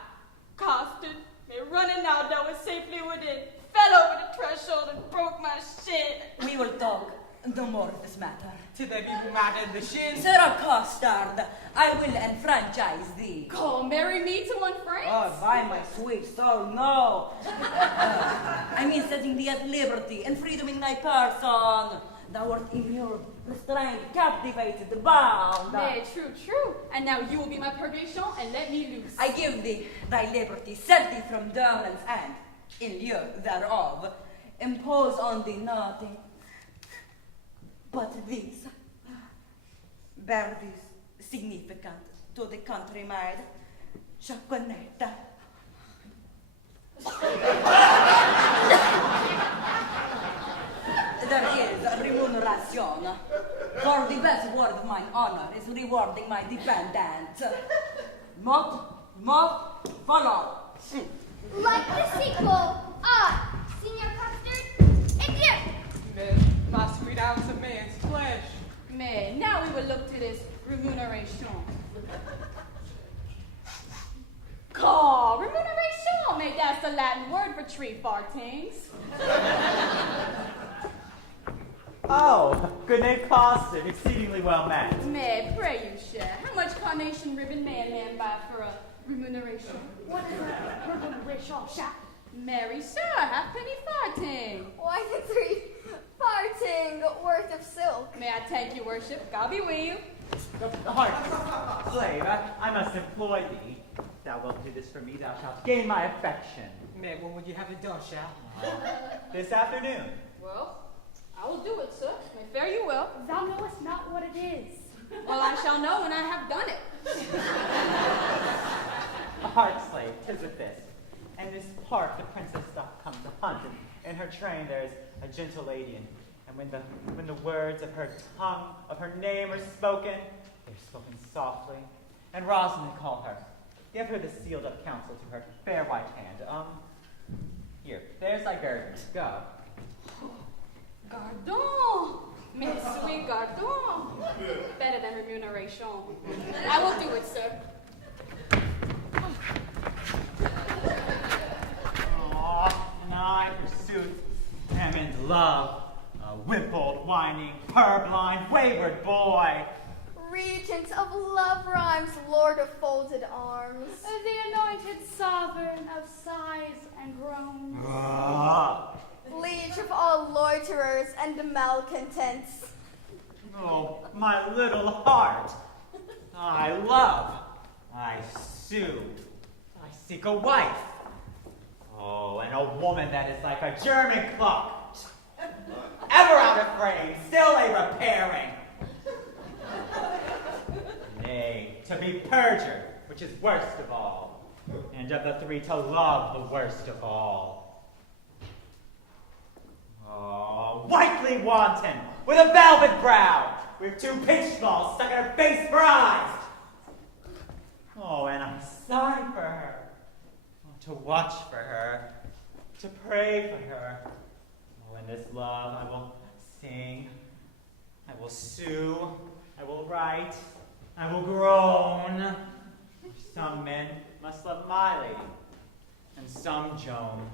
costed, may running now thou was safely within, fell over the threshold and broke my shin. We will talk no more of this matter. To the people mad in the shin. Sir Custard, I will enfranchise thee. Go marry me to one France? Oh, by my sweet soul, no. I mean setting thee at liberty and freedom in thy person. Thou art immured, restrained, captivated, bound. Nay, true. And now you will be my purgation and let me loose. I give thee thy liberty, set thee from durance, and, in lieu thereof, impose on thee nothing but this. Bear this significant to the country maid, Jaconetta. There is a remuneration, for the best word of mine honor is rewarding my dependent. Mot, follow. Like the sequel. Senior Custard, adieu. My sweet ounce of man's flesh. Mais now we will look to this remuneration. God, remuneration! May that's the Latin word for tree fartings. Oh, good name costed, exceedingly well met. May pray you share. How much carnation ribbon may a man buy for a remuneration? What is a remuneration, chap? Mary, sir, halfpenny farting. Why the 3 farting worth of silk? May I thank you, worship? God be with you. Heart, slave, I must employ thee. Thou wilt do this for me, thou shalt gain my affection. Man, when would you have it done, Shal? This afternoon. Well, I will do it, sir. May fare you well. Thou knowest not what it is. Well, I shall know when I have done it. A heart slave, 'tis with this. In this park the princess doth come to hunt, and in her train there is a gentle lady, and when the words of her tongue, of her name are spoken, they're spoken softly. And Rosalind call her. Give her the sealed up counsel to her fair white hand. Here, there's thy guerdon. Go. Gardon! Mes sweet gardon! Better than remuneration. I will do it, sir. And I, forsooth, am in love. A wimpled, whining, purblind, wayward boy. Regent of love rhymes, lord of folded arms. The anointed sovereign of sighs and groans. Liege of all loiterers and malcontents. Oh, my little heart. I love. I sue. I seek a wife. Oh, and a woman that is like a German clock. Ever out of frame, still a repairing. Nay, to be perjured, which is worst of all. And of the 3 to love the worst of all. Oh, whitely wanton, with a velvet brow, with 2 pitch balls stuck in her face for eyes. Oh, and I sigh for her, to watch for her, to pray for her. Oh, in this love I will sing, I will sue, I will write, I will groan. Some men must love my lady, and some Joan.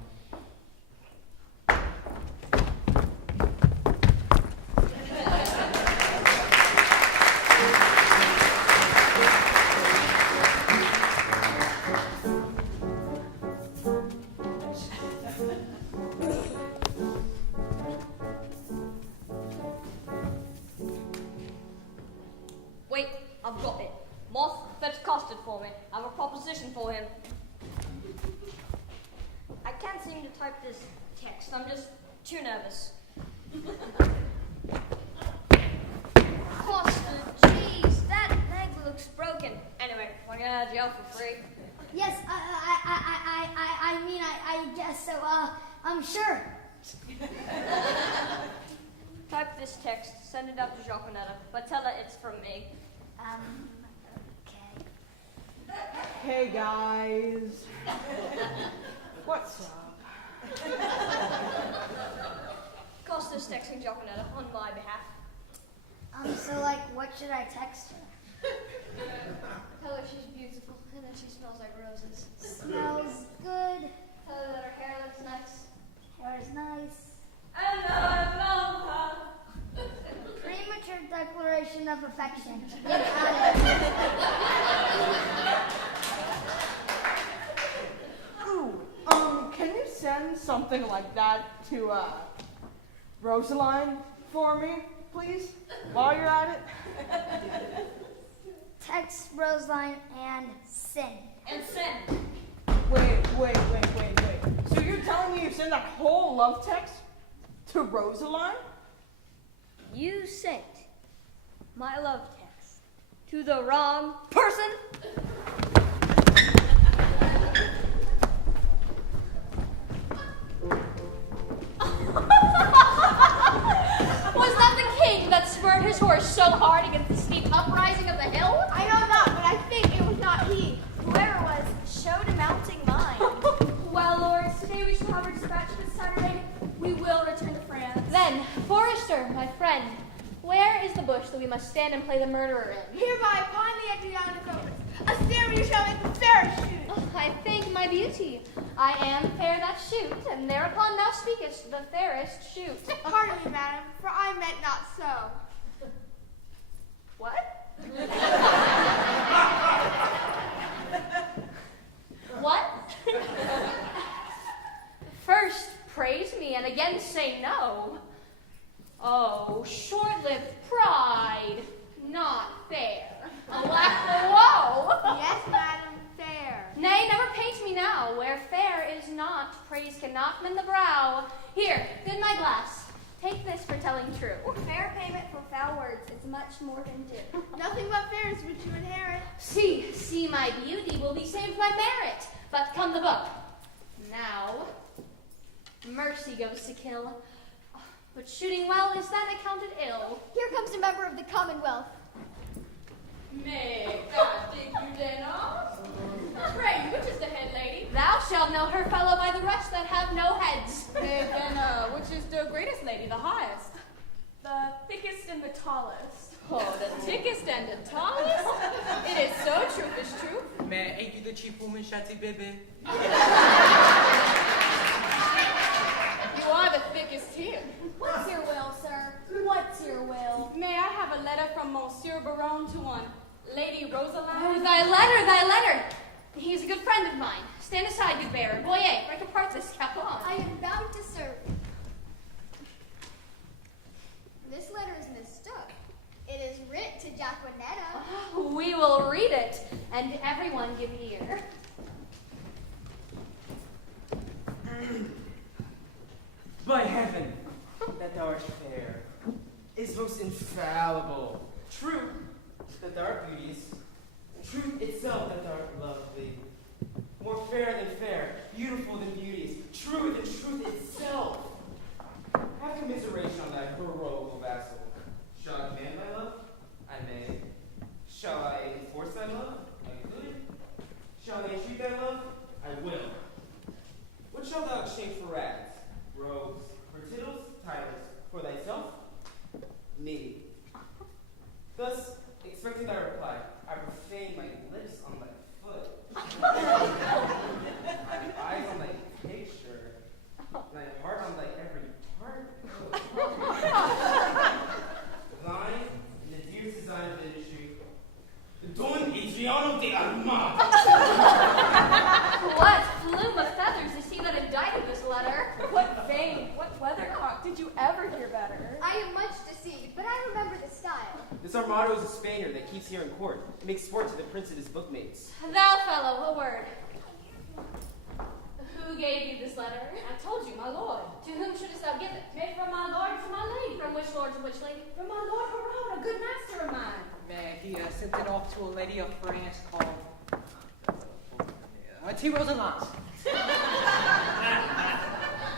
Wait, I've got it. Moth, fetch custard for me. I have a proposition for him. I can't seem to type this text. I'm just too nervous. Custard, jeez, that leg looks broken. Anyway, we're gonna have jail for free. Yes, I mean, I guess so. I'm sure. Type this text, send it out to Jaconetta, but tell her it's from me. Okay. Hey guys. What's up? Costa's texting Jaconetta on my behalf. So like, what should I text her? Tell her she's beautiful and that she smells like roses. Smells good. Tell her that her hair looks nice. Hair is nice. And I love her. Premature declaration of affection. You got it. Can you send something like that to, Rosaline for me, please? While you're at it? Text Roseline and send. And send. Wait. So you're telling me you send that whole love text to Rosaline? You sent my love text to the wrong person. Was that the king that spurred his horse so hard against the steep uprising of the hill? I know not, but I think it was not he. Whoever it was showed a mounting mind. Well, lords, today we shall have our dispatch this Saturday. We will return to France. Then, Forrester, my friend, where is the bush that we must stand and play the murderer in? Hereby, upon the edge of yonder coppice, a ceremony shall make the fairest shoot. Oh, I thank my beauty. I am fair that shoot, and thereupon thou speakest, the fairest shoot. Pardon me, madam, for I meant not so. What? What? First praise me, and again say no. Oh, short-lived pride, not fair. Alack the woe! Yes, madam, fair. Nay, never paint me now, where fair is not, praise cannot mend the brow. Here, fill my glass. Take this for telling true. Fair payment for foul words is much more than due. Nothing but fair is which you inherit. See, my beauty will be saved by merit. But come the book. Now, mercy goes to kill. But shooting well, is that accounted ill? Here comes a member of the Commonwealth. May God dig you dinner? Pray, which is the head lady? Thou shalt know her fellow by the rest that have no heads. Then, which is the greatest lady, the highest? The thickest and the tallest. Oh, the thickest and the tallest? It is so truth is true. May I aid you the chief woman, Shati Bebe? You are the thickest here. What's your will, sir? What's your will? May I have a letter from Monsieur Baron to one Lady Rosaline? Oh, thy letter. He is a good friend of mine. Stand aside, good bearer. Boyer, break apart this capon. I am bound to serve. This letter is mistook. It is writ to Jaconetta. Oh, we will read it, and everyone give ear. By heaven, that thou art fair, is most infallible. True, that thou art beauteous. Truth itself, that thou art lovely. More fair than fair, beautiful than beauteous. Truer than truth itself. Have commiseration on thy heroical vassal. Shall I command thy love? I may. Shall I enforce thy love? I could. Shall I entreat thy love? I will. What shalt thou exchange for rags? Robes, for tittles, titles, for thyself? Me. Thus, expecting thy reply, I profane my lips on thy foot, my eyes on thy picture, thy heart on thy every part. Thine, in the dearest design of the industry, Don Adriano de Armada. What plume of feathers is he that indicted this letter? What vein, what weathercock did you ever hear better? I am much deceived, but I remember the style. This Armado is a Spaniard that keeps here in court. He makes sport to the prince and his bookmates. Thou fellow, a word. Who gave you this letter? I told you, my lord. To whom shouldest thou give it? Made from my lord to my lady. From which lord to which lady? From my lord Baron, a good master of mine. Man, he sent it off to a lady of France called T. Rosaline.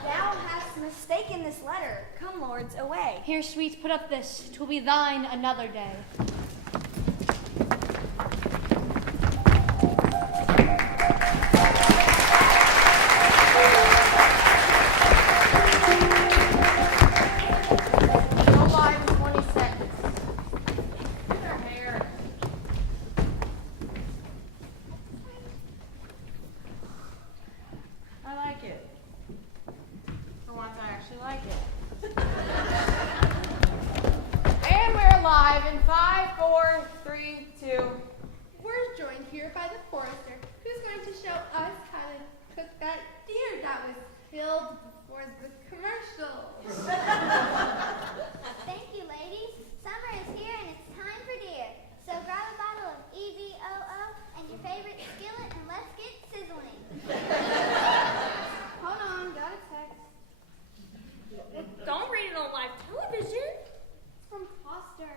Thou in this letter. Come, lords, away. Here, sweets, put up this. 'Twill be thine another day. Go live in 20 seconds. Get her hair. I like it. For once, I actually like it. And we're live in 5, 4, 3, 2. We're joined here by the forester, who's going to show us how to cook that deer that was killed before the commercial. Thank you, ladies. Summer is here and it's time for deer. So grab a bottle of EVOO and your favorite skillet and let's get sizzling. Hold on, got a text. Don't read it on live television. It's from Foster.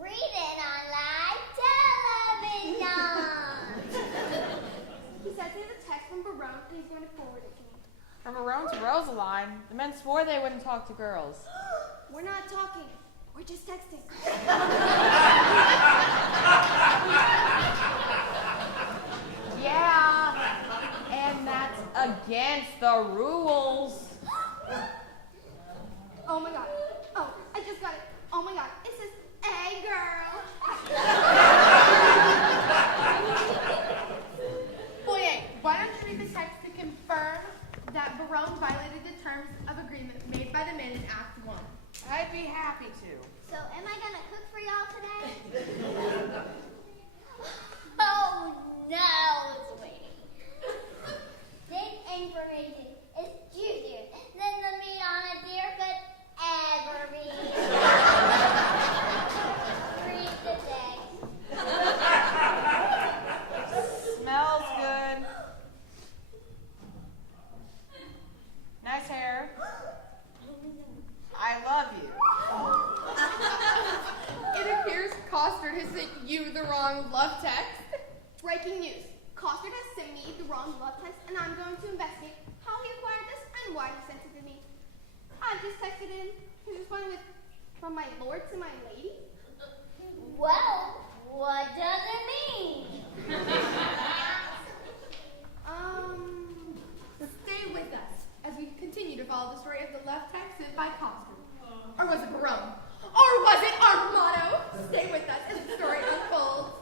Read it on live television. He sent me the text from Barone and he's going to forward it to me. From Barone to Rosaline, the men swore they wouldn't talk to girls. We're not talking. We're just texting. Yeah, and that's against the rules. Oh my god. Oh, I just got it. Oh my god. It says, hey girl. Boye, why don't you read the text to confirm that Barone violated the terms of agreement made by the men in Act 1? I'd be happy to. So am I gonna cook for y'all today? Oh no, it's waiting. This information is juicier than the meat on a deer could ever be. Read the text. Smells good. Nice hair. I love you. It appears Costard has sent you the wrong love text. Breaking news. Costard has sent me the wrong love text, and I'm going to investigate how he acquired this and why he sent it to me. I've just texted in. He responded with, from my lord to my lady. Well, what does it mean? Stay with us as we continue to follow the story of the love text sent by Costard. Or was it Barone? Or was it Armado? Stay with us as the story unfolds.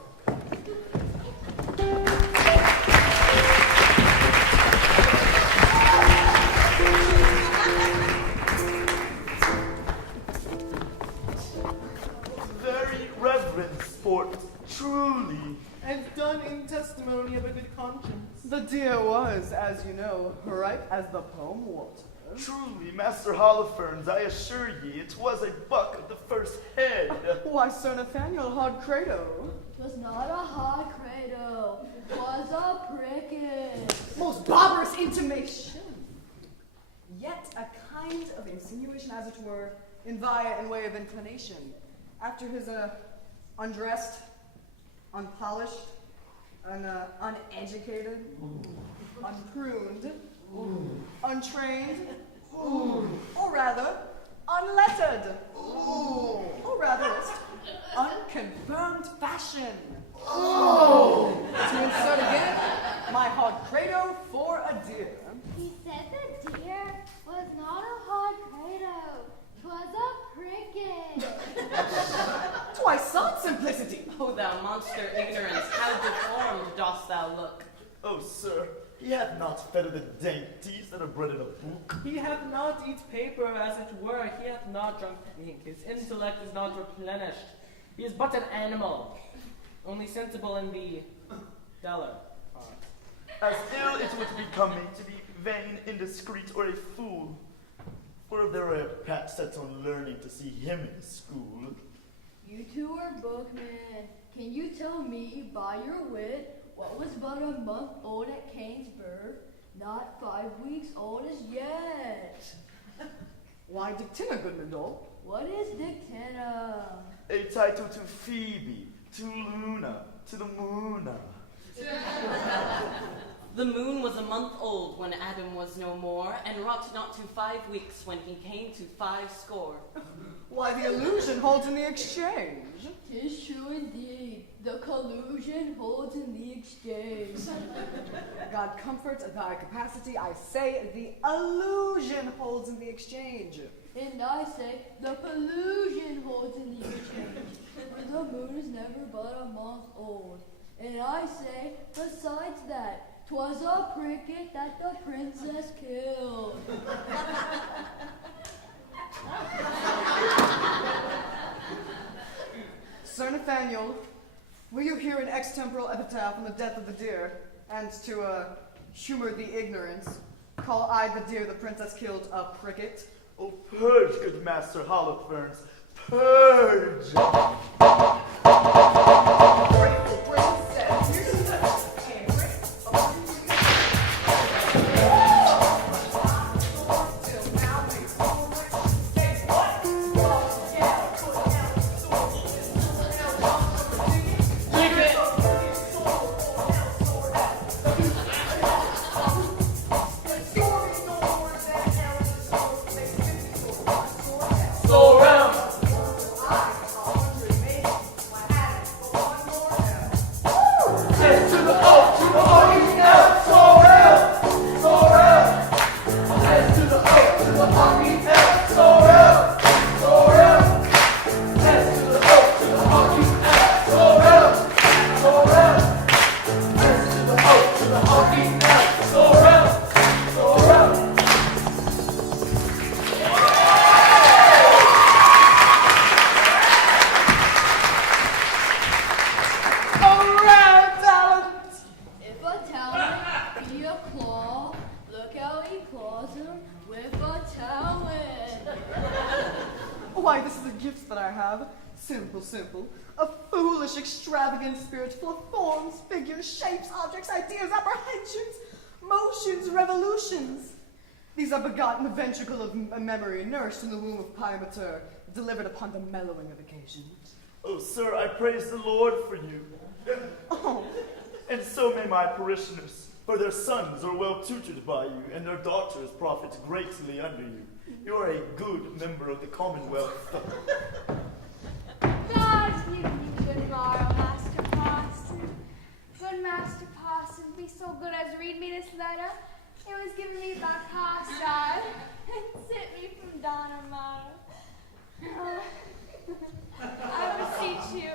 Very reverend sport, truly. And done in testimony of a good conscience. The deer was, as you know, ripe as the palm water. Truly, Master Holofernes, I assure ye, it was a buck of the first head. Why, Sir Nathaniel Hardcrado? 'Twas not a hard cradle, 'twas a pricket. Most barbarous intimation. Yet a kind of insinuation, as it were, in way of inclination. After his undressed, unpolished, uneducated, unpruned, untrained, or rather, unlettered, or rather, unconfirmed fashion. To insert again, my hard credo for a deer. He said the deer was not a hard cradle, 'twas a pricket. Twice sought simplicity. O thou monster ignorance, how deformed dost thou look? Oh, sir, he hath not fed of the dainties that are bred in a book. He hath not eat paper, as it were. He hath not drunk ink. His intellect is not replenished. He is but an animal, only sensible in the duller part. As ill it would become me to be vain, indiscreet, or a fool. For if there were a pat set on learning to see him in school. You two are bookmen. Can you tell me by your wit what was but a month old at Cain's birth, not 5 weeks old as yet? Why, dictina, good Mindole. What is dictina? A title to Phoebe, to Luna, to the Moona. The moon was a month old when Adam was no more, and wrought not to 5 weeks when he came to 50. Why, the illusion holds in the exchange. 'Tis true indeed. The collusion holds in the exchange. God comforts thy capacity. I say the illusion holds in the exchange. And I say the pollution holds in the exchange. For the moon is never but a month old. And I say, besides that, 'twas a cricket that the princess killed. Sir Nathaniel, will you hear an extemporal epitaph on the death of the deer, and to humor the ignorance, call I the deer the princess killed a pricket? Oh, purge, good Master Holofernes, purge! Grateful princess, here's the Why, this is a gift that I have. Simple, simple. A foolish, extravagant spirit full of forms, figures, shapes, objects, ideas, apprehensions, motions, revolutions. These are begotten the ventricle of memory, nourished in the womb of Piamatur, delivered upon the mellowing of occasion. Oh, sir, I praise the Lord for you. Oh. And so may my parishioners, for their sons are well tutored by you, and their daughters profit greatly under you. You are a good member of the Commonwealth. God give you good morrow, Master Parson. Good Master Parson, be so good as read me this letter. It was given me by Carstyle and sent me from Donnermeyer. I beseech you,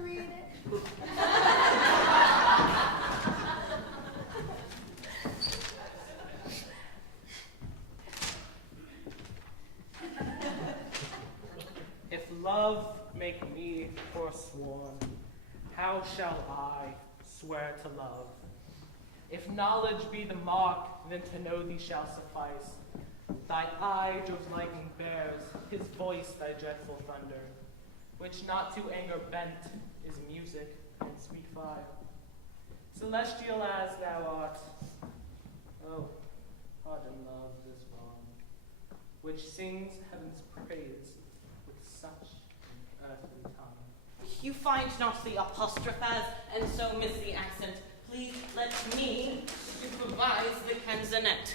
read it. If love make me forsworn, how shall I swear to love? If knowledge be the mark, then to know thee shall suffice. Thy eye Jove's lightning bears, his voice thy dreadful thunder, which not to anger bent is music and sweet fire. Celestial as thou art, oh, pardon love this wrong, which sings heaven's praise with such an earthly tongue. You find not the apostrophe and so miss the accent. Please let me supervise the canzonet.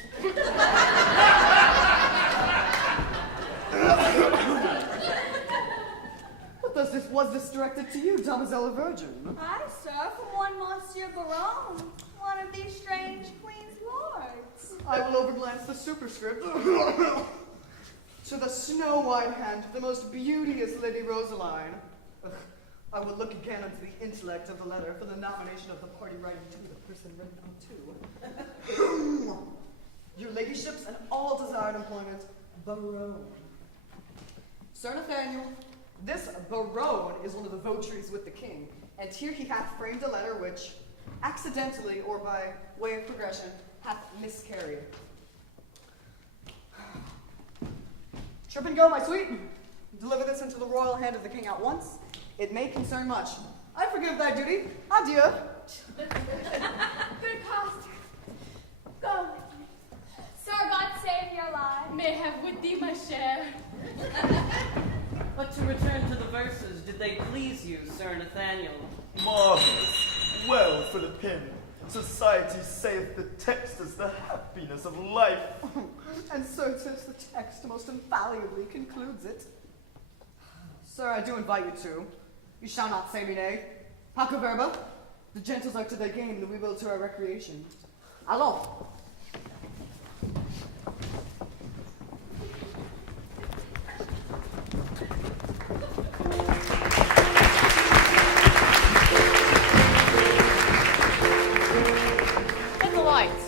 Was this directed to you, Damoiselle Virgin? Aye, sir, from one Monsieur Baron, one of these strange Queen's lords. I will overglance the superscript. To the snow-white hand of the most beauteous Lady Rosaline. I will look again into the intellect of the letter for the nomination of the party writing to the person written unto. Your ladyships and all desired employment, Baron. Sir Nathaniel, this Baron is one of the votaries with the king, and here he hath framed a letter which, accidentally or by way of progression, hath miscarried. Trip and go, my sweet. Deliver this into the royal hand of the king at once. It may concern much. I forgive thy duty. Adieu. Good cost. Go with me. Sir, God save your life. May have with thee my share. But to return to the verses, did they please you, Sir Nathaniel? Marvelous. well for the pen. Society saith the text is the happiness of life. And so says the text most infallibly concludes it. Sir, I do invite you to. You shall not say me nay. Paco verba. The gentles are to their game, and we will to our recreation. Allons. Hit the lights.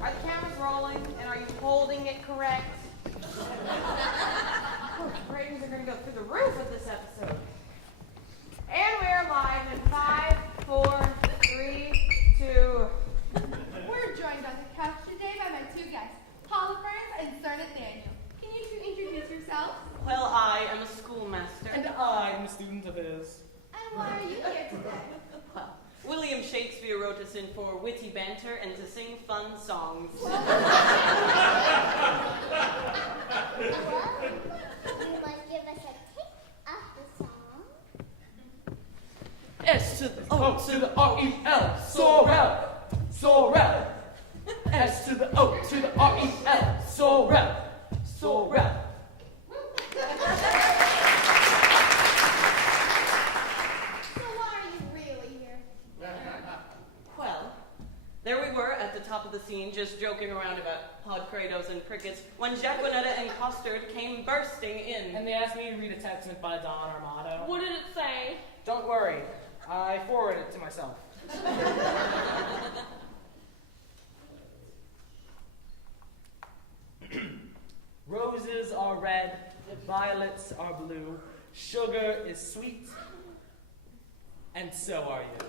Are the cameras rolling, and are you holding it correct? Ratings are going to go through the roof with this episode. And we're live in 5, 4, 3, 2. We're joined on the couch today by my two guests, Paula Burns and Sir Nathaniel. Can you two introduce yourselves? Well, I am a schoolmaster. And I'm a student of his. And why are you here today? Well, William Shakespeare wrote us in for witty banter and to sing fun songs. You must give us a taste of the song. S to the O to the R-E-L, Sorrel, Sorrel. S to the O to the R-E-L, Sorrel, Sorrel. So why are you really here? Well, there we were at the top of the scene, just joking around about podcrados and crickets, when Jacquinetta and Costard came bursting in. And they asked me to read a text meant by Don Armato. What did it say? Don't worry, I forwarded it to myself. Roses are red, violets are blue, sugar is sweet, and so are you.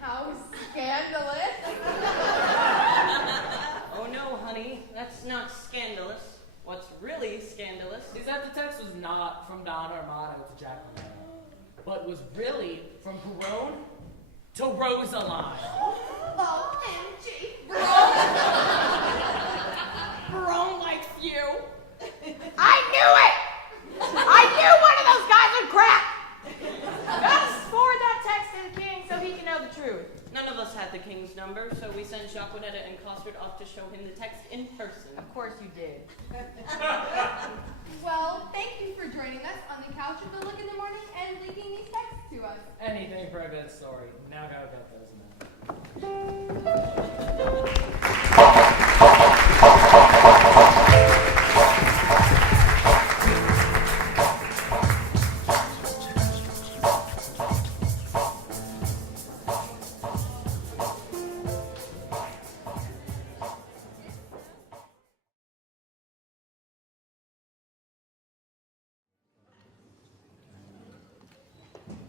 How scandalous. Oh no, honey, that's not scandalous. What's really scandalous is that the text was not from Don Armato to Jacqueline, but was really from Perone to Rosaline. OMG. Barone likes you. I knew it! I knew one of those guys would crap! Let's forward that text to the king so he can know the truth. None of us had the king's number, so we sent Jacquinetta and Costard off to show him the text in person. Of course you did. Well, thank you for joining us on the couch with a look in the morning and leaking these texts to us. Anything for a good story. Now go get those men.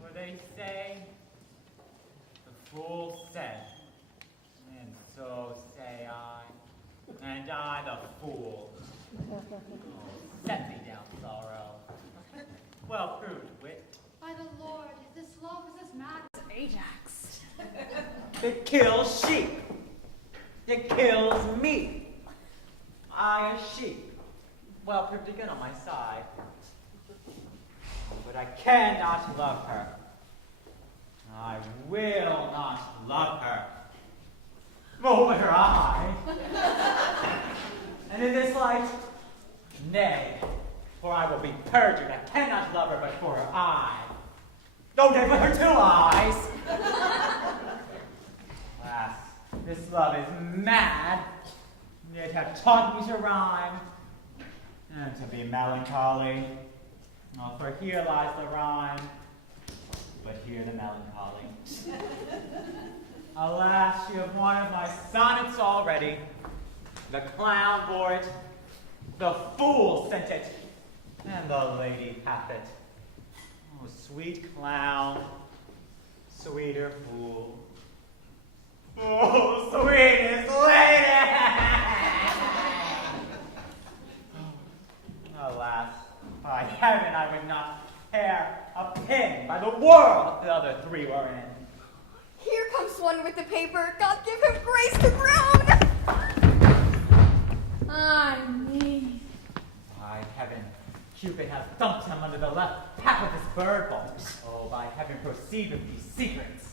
For they say, the fool said, and so say I, and I the fool. Oh, set me down, sorrow. Well proved wit. By the Lord, this love is as mad as Ajax. It kills sheep. It kills me. I a sheep. Well proved again on my side. But I cannot love her. I will not love her. Oh, but her eye. And in this light, nay, for I will be perjured. I cannot love her but for her eye. Oh, dead with her 2 eyes. Alas, this love is mad, yet hath taught me to rhyme and to be melancholy. Oh, for here lies the rhyme, but here the melancholy. Alas, you have one of my sonnets already. The clown bore it, the fool sent it, and the lady hath it. Oh, sweet clown, sweeter fool. Oh, sweetest lady! Alas, by heaven, I would not care a pin by the world the other 3 were in. Here comes one with the paper. God give him grace to groan. I mean, by heaven, Cupid has thumped him under the left half of his bird ball. Oh, by heaven, proceed with these secrets.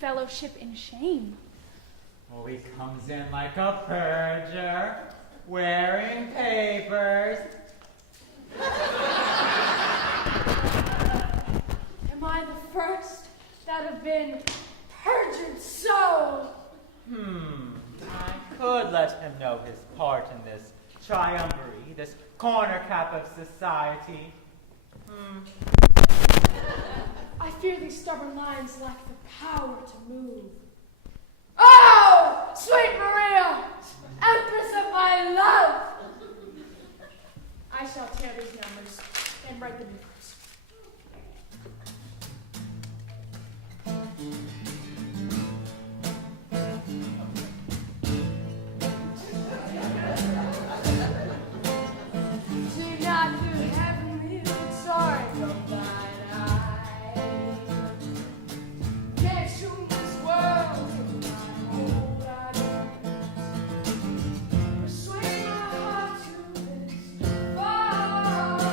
Fellowship in shame. Oh, he comes in like a perjurer, wearing papers. Am I the first that have been perjured so? I could let him know his part in this triumvirate, this corner cap of society. I fear these stubborn lines lack the power to move. Oh, sweet Maria, empress of my love! I shall tear these numbers and write the difference. Do not do heavenly, sorry, goodbye. Persuade my heart to this vows.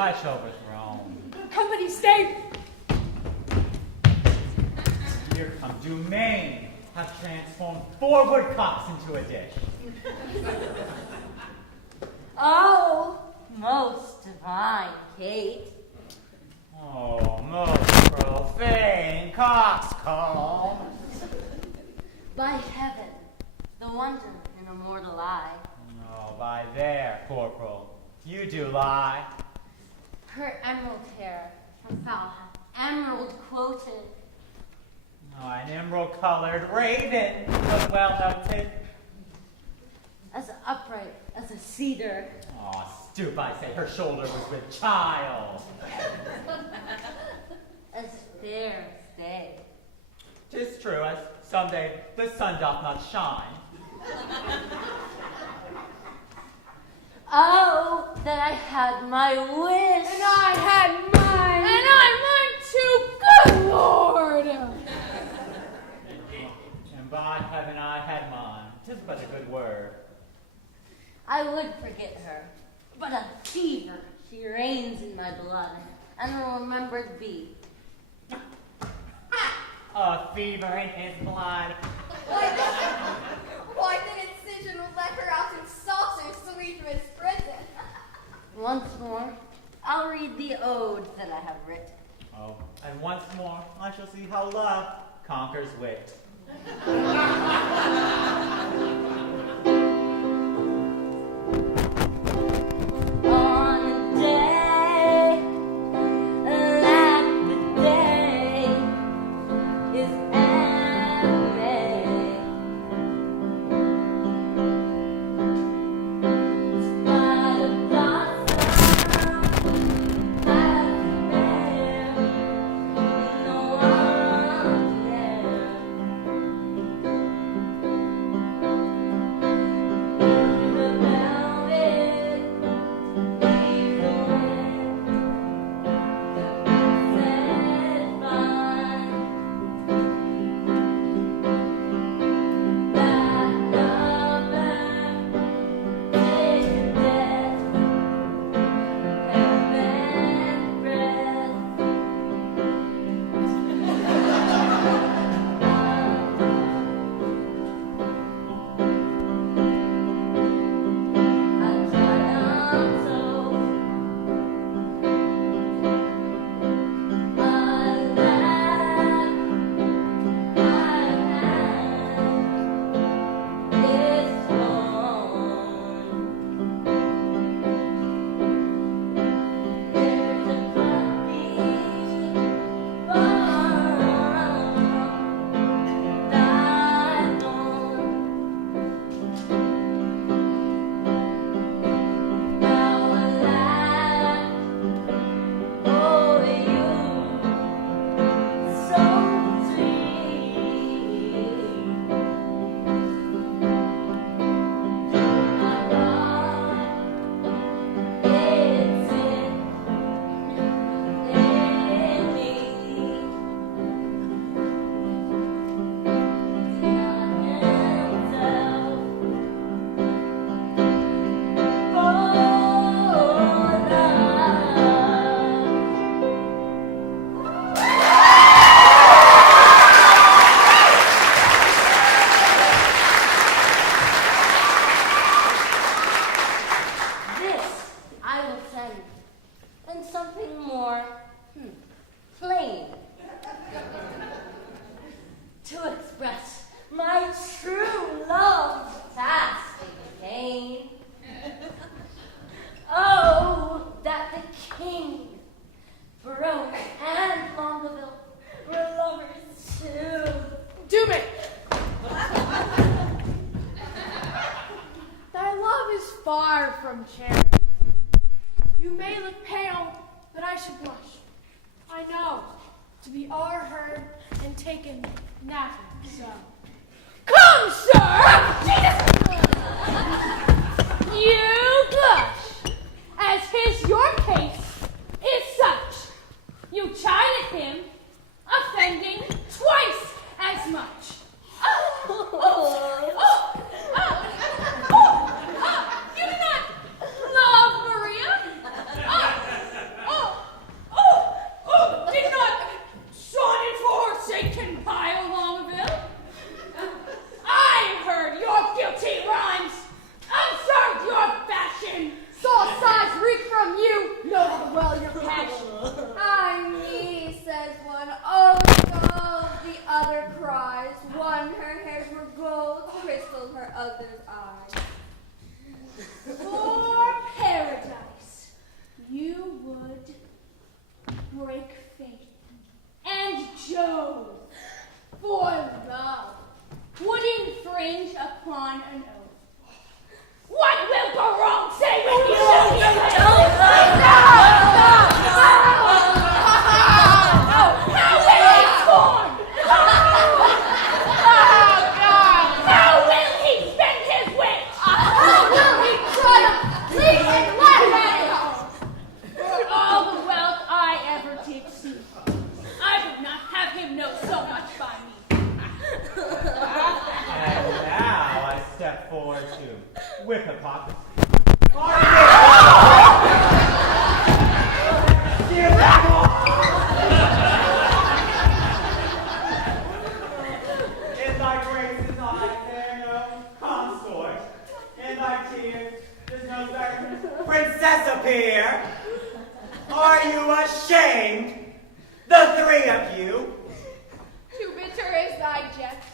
much overthrown. Company, stay! Here come Dumaine, have transformed 4 woodcocks into a dish. Oh, most divine Kate. Oh, most profane coxcomb. By heaven, the wonder in a mortal eye. Oh, by there, corporal, you do lie. Her emerald hair, her foul emerald quoted. Oh, an emerald-colored raven was well noted. As upright as a cedar. Oh, stoop, I say, her shoulder was with child. As fair as day. 'Tis true, as someday the sun doth not shine. Oh, that I had my wish. And I had mine. And I mine too, good Lord. And by heaven I had mine. 'Tis but a good word. I would forget her, but a fever, she reigns in my blood, and a remembered bee. A fever in his blood. Why did Incision let her out in saucers to leave Miss Prison? Once more, I'll read the ode that I have written. Oh, and once more I shall see how love conquers wit. On a day like the day is May. Spot of blossom has there, no one there. The velvet leaves away, satisfied that lover is death, heaven's breath. I triumph so. I laugh, my hand is torn. There's a puppy born thy bone. Now alas, oh you so sweet. My God, it's in me. This I will send, and something more plain to express my true love's fasting pain. Oh, that the king, Baroque, and Longueville were lovers too. Doom it! Thy love is far from charity. You may look pale, but I should blush. I know, to be o'erheard and taken napping so. Come, sir! You blush, as his your case is such. You chided him, offending twice as much. You do not love Maria? would break faith, and Jove, for love, would infringe upon an oath. What will Barone say when you How will he scorn? How will he spend his wit? How will he triumph? Leave and laugh at it! For all the wealth I ever did see, I would not have him know so much by me. And now I step forward to whip hypocrisy. In thy graces I bear no consort. In thy tears does no certain princess appear. Are you ashamed, the three of you? Too bitter is thy jest.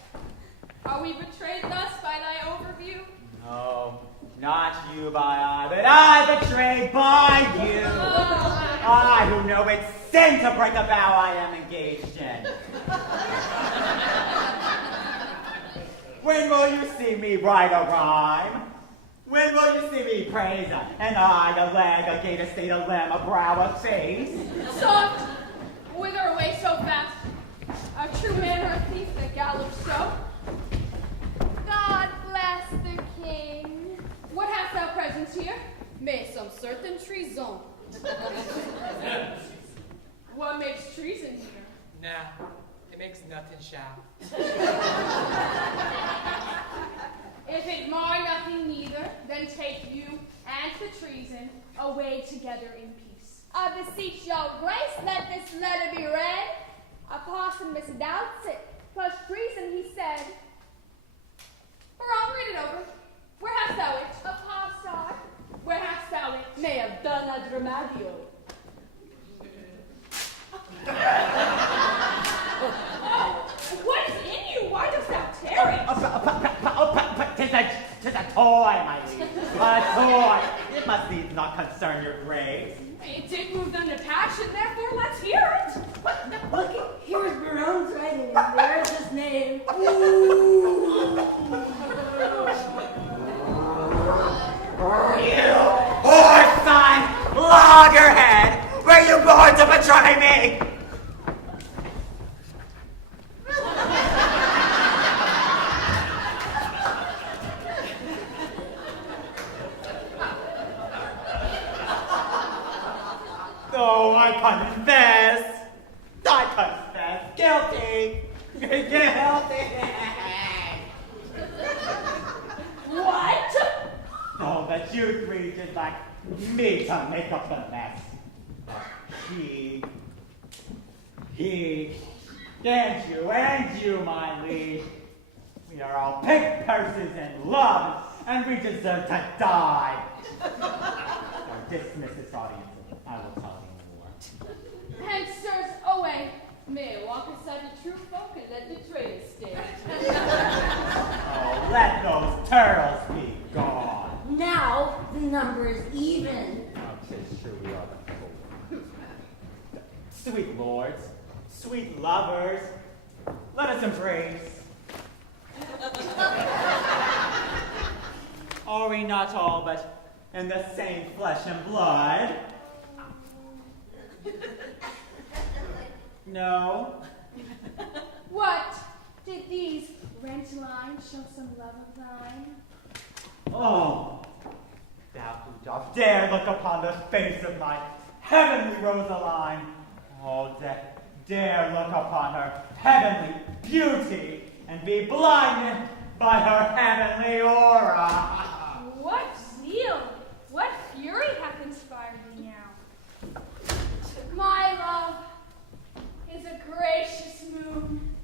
Are we betrayed thus by thy overview? No, not you by I, but I betrayed by you. I who know it's sin to break a vow I am engaged in. When will you see me write a rhyme? When will you see me praise an eye, a leg, a gait, a state, a limb, a brow, a face? Soft, whither away so fast? A true man or a thief that gallops so? God bless the king. What hast thou present here? May some certain treason. What makes treason here? Nah, it makes nothing shall. If it mar nothing neither, then take you and the treason away together in peace. I beseech your grace, let this letter be read. A parson misdoubts it. 'Twas treason, he said. Barone, read it over. Where hast thou it? Apostar. Where hast thou it? May have done a dramadio. Oh, what is in you? Why dost thou tear it? 'Tis a toy, my liege. A toy. It must needs not concern your grace. It did move them to passion, therefore let's hear it. Look, here's Barone's writing, and there's his name. You whore son, loggerhead, were you born to betray me? Oh, I confess, guilty, guilty. What? Oh, that you three did like me to make up the mess. He, and you, my liege. We are all pig purses in love, and we deserve to die. Now dismiss this audience. I will tell you more. And sirs, away. May walk aside the true folk and let the traitors stay. Oh, let those turtles be gone. Now the number is even. Oh, 'tis true we are the fool. Sweet lords, sweet lovers, let us embrace. Are we not all but in the same flesh and blood? No? What? Did these rent lines show some love of thine? Oh, thou who dost dare look upon the face of my heavenly Rosaline. Oh, dare look upon her heavenly beauty and be blinded by her heavenly aura. What zeal, what fury hath inspired thee now? My love is a gracious moon.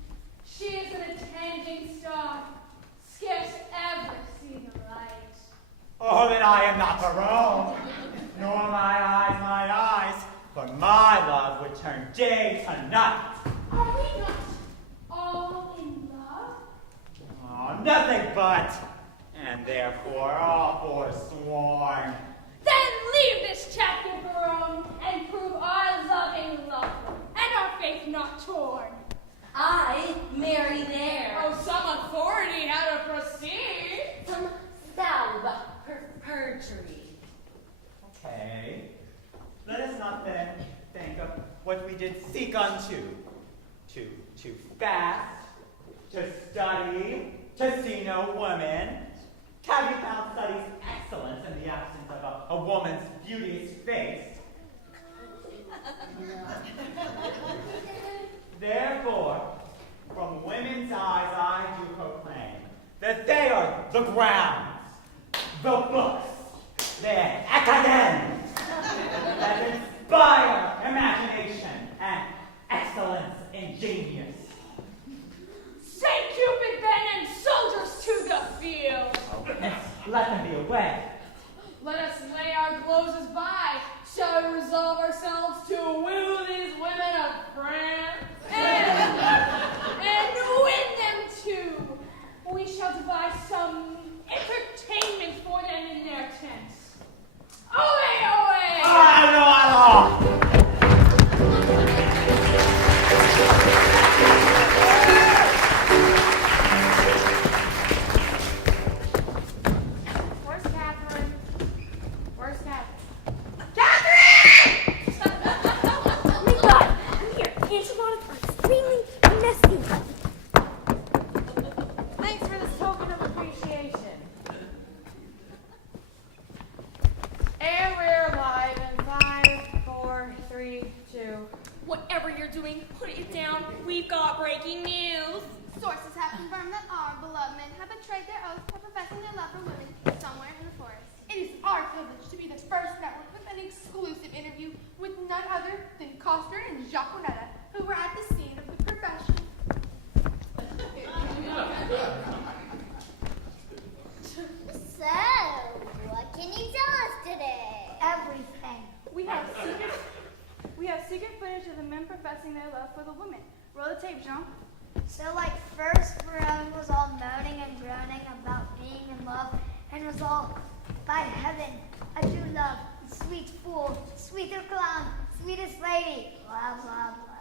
She is an attending star, scarce ever see the light. Oh, that I am not Barone, nor my eyes, for my love would turn day to night. Are we not all in love? Oh, nothing but, and therefore all forsworn. Then leave this chapter, Barone, and did seek unto, to fast, to study, to see no woman. Have you found study's excellence in the absence of a woman's beauteous face? Therefore, from women's eyes I do proclaim that they are the grounds, the books, the academics that inspire imagination and excellence in genius. Say Cupid, Ben, and soldiers to the field. Let them be away. Let us lay our glozes by. Shall we resolve ourselves to woo these women of France and win them too? We shall devise some entertainment for them in their tents. Away, away! Where's Catherine? Where's Catherine? Oh my god! Come here. Enchiladas are extremely messy. Thanks for this token of appreciation. And we're live in 5, 4, 3, 2. Whatever you're doing, put it down. We've got breaking news. Sources have confirmed that our beloved men have betrayed their oath by professing their love for women somewhere in the forest. It is our privilege to be the first network with an exclusive interview with none other than Coster and Jaconetta, who were at the scene of the profession. So, what can you tell us today? Everything. We have secret footage of the men professing their love for the women. Roll the tape, Jean. So, like, first Verone was all moaning and groaning about being in love, and was all, by heaven, I do love, sweet fool, sweeter clown, sweetest lady, blah, blah, blah.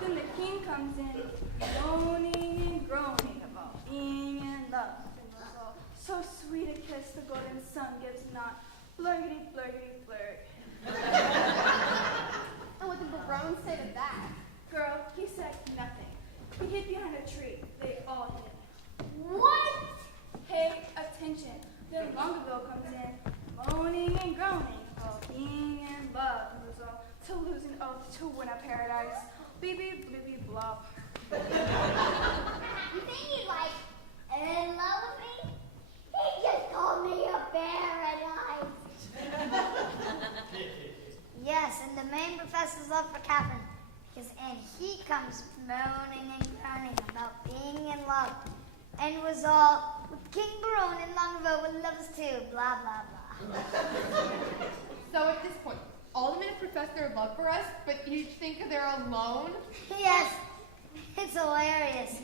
Then the king comes in, moaning and groaning about being in love. And was all, so sweet a kiss the golden sun gives not. Flirty, flirty, flirt. And what did Barone say to that? Girl, he said nothing. He hid behind a tree. They all hid. What? Pay attention. Then Longueville comes in, moaning and groaning about being in love. And was all, to lose an oath to win a paradise. Beep, bleepy, blop. You think he's like in love with me? He just called me a paradise. Yes, and the main professor's love for Catherine, because and he comes moaning and groaning about being in love, and was all with King Barone and Longueville would love us too, blah blah blah. So at this point, all the men have professed their love for us, but you think they're alone? Yes, it's hilarious.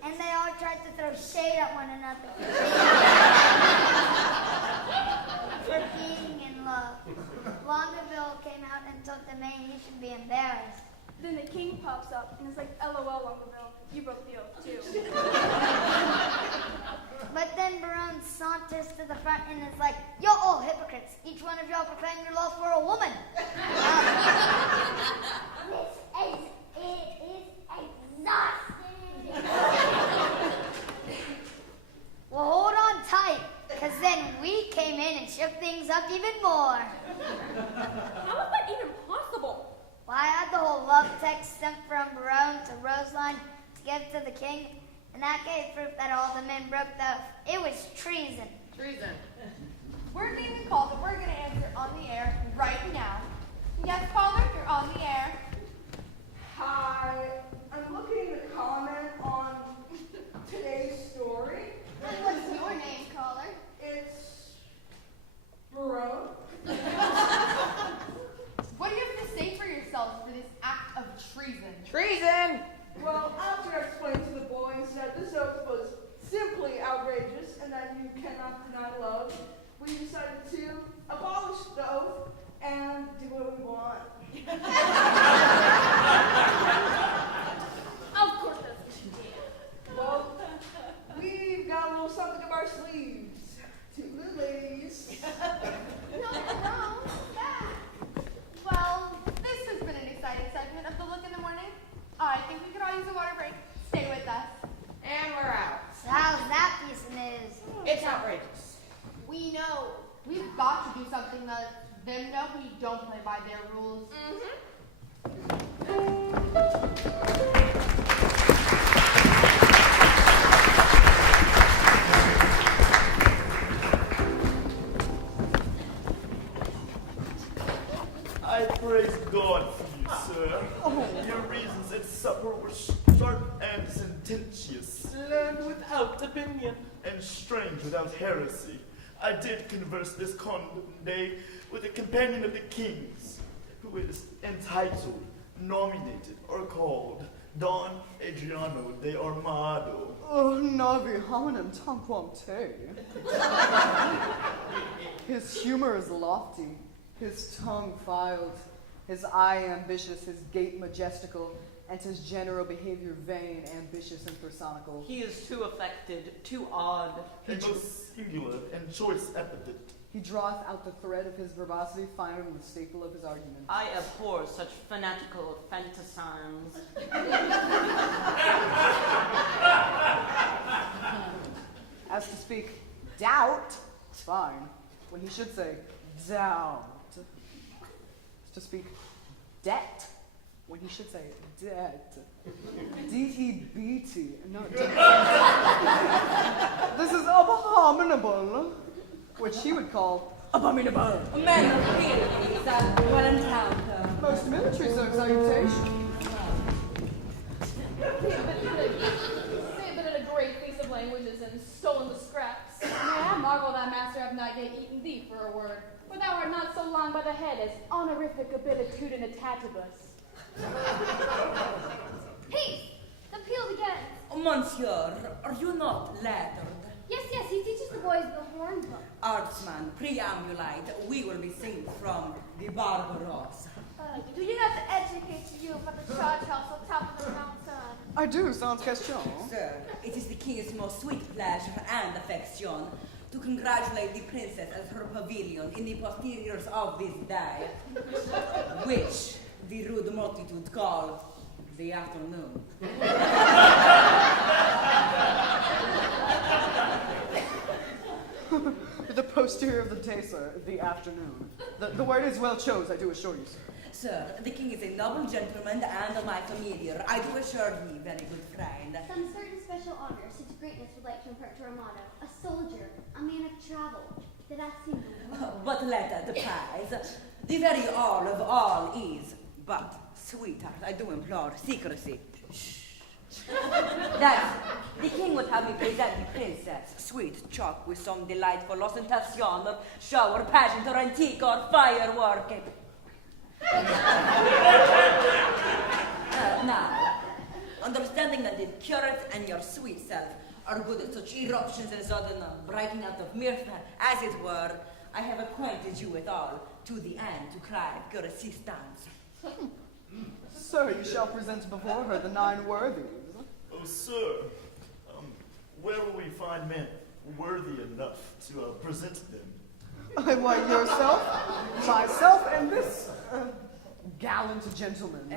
And they all tried to throw shade at one another for being in love. Longueville came out and told the man he should be embarrassed. Then the king pops up and is like, LOL, Longueville, you broke the oath too. But then Barone saunters to the front and is like, you're all hypocrites. Each one of y'all proclaim your love for a woman. It is exhausting. Well, hold on tight, because then we came in and shook things up even more. How is that even possible? Well, I had the whole love text sent from Barone to Roseline to give to the king, and that gave proof that all the men broke the oath. It was treason. Treason. We're getting a call that we're going to answer on the air right now. Yes, caller, you're on the air. Hi, I'm looking to comment on today's story. And what's your name, caller? It's Barone. What do you have to say for yourselves for this act of treason? Treason! Well, after I explained to the boys that this oath was simply outrageous and that you cannot deny love, we decided to abolish the oath and do what we want. Of course that's what you did. Well, we've got a little something up our sleeves. Toodaloo. Nothing wrong with that. Well, this has been an exciting segment of The Look in the Morning. I think we could all use a water break. Stay with us. And we're out. So how's that piece of news? It's outrageous. We know. We've got to do something to let them know we don't play by their rules. I praise God for you, sir. Your reasons at supper were sharp and sententious. Learned without opinion. And strange without heresy. I did converse this day with a companion of the king's, who is entitled, nominated, or called Don Adriano de Armado. Oh, navi hominem tanquam te. His humor is lofty, his tongue filed, his eye ambitious, his gait majestical, and his general behavior vain, ambitious, and personical. He is too affected, too odd. A most singular and choice epithet. He draweth out the thread of his verbosity finer than the staple of his argument. I abhor such fanatical fantasines. As to speak doubt, it's fine, when he should say doubt. As to speak debt, when he should say debt. D-E-B-T, not debt. This is abominable, which he would call abominable. Most military salutation. But in a great feast of languages and stolen the scraps. Nay, I marvel that master have not yet eaten thee for a word, for thou art not so long by the head as honorific abilitudinitativus. Peace! The peal begins. Monsieur, are you not lettered? Yes, he teaches the boys the horn book. Artsman, preambulate, we will be singing from the Barbarossa. Do you not educate you about the charge house on top of the mountain? I do, sans question. Sir, it is the king's most sweet pleasure and affection to congratulate the princess at her pavilion in the posteriors of this day, which the rude multitude call the afternoon. The posterior of the day, sir, the afternoon. The word is well chose, I do assure you, sir. Sir, the king is a noble gentleman and my familiar. I do assure ye, very good friend. Some certain special honor such greatness would like to impart to Armado, a soldier, a man of travel. Did I seem to But let the prize, the very all of all is, but, sweetheart, I do implore secrecy. That the king would have me present the princess, sweet chalk with some delightful ostentation of shower, pageant, or antique, or firework. Now, understanding that the curate and your sweet self are good at such eruptions and sudden breaking out of mirth, as it were, I have acquainted you with all, to the end to cry your assistance. Sir, you shall present before her the 9 worthies. Oh, sir, where will we find men worthy enough to present them? Why, yourself, myself, and this gallant gentleman.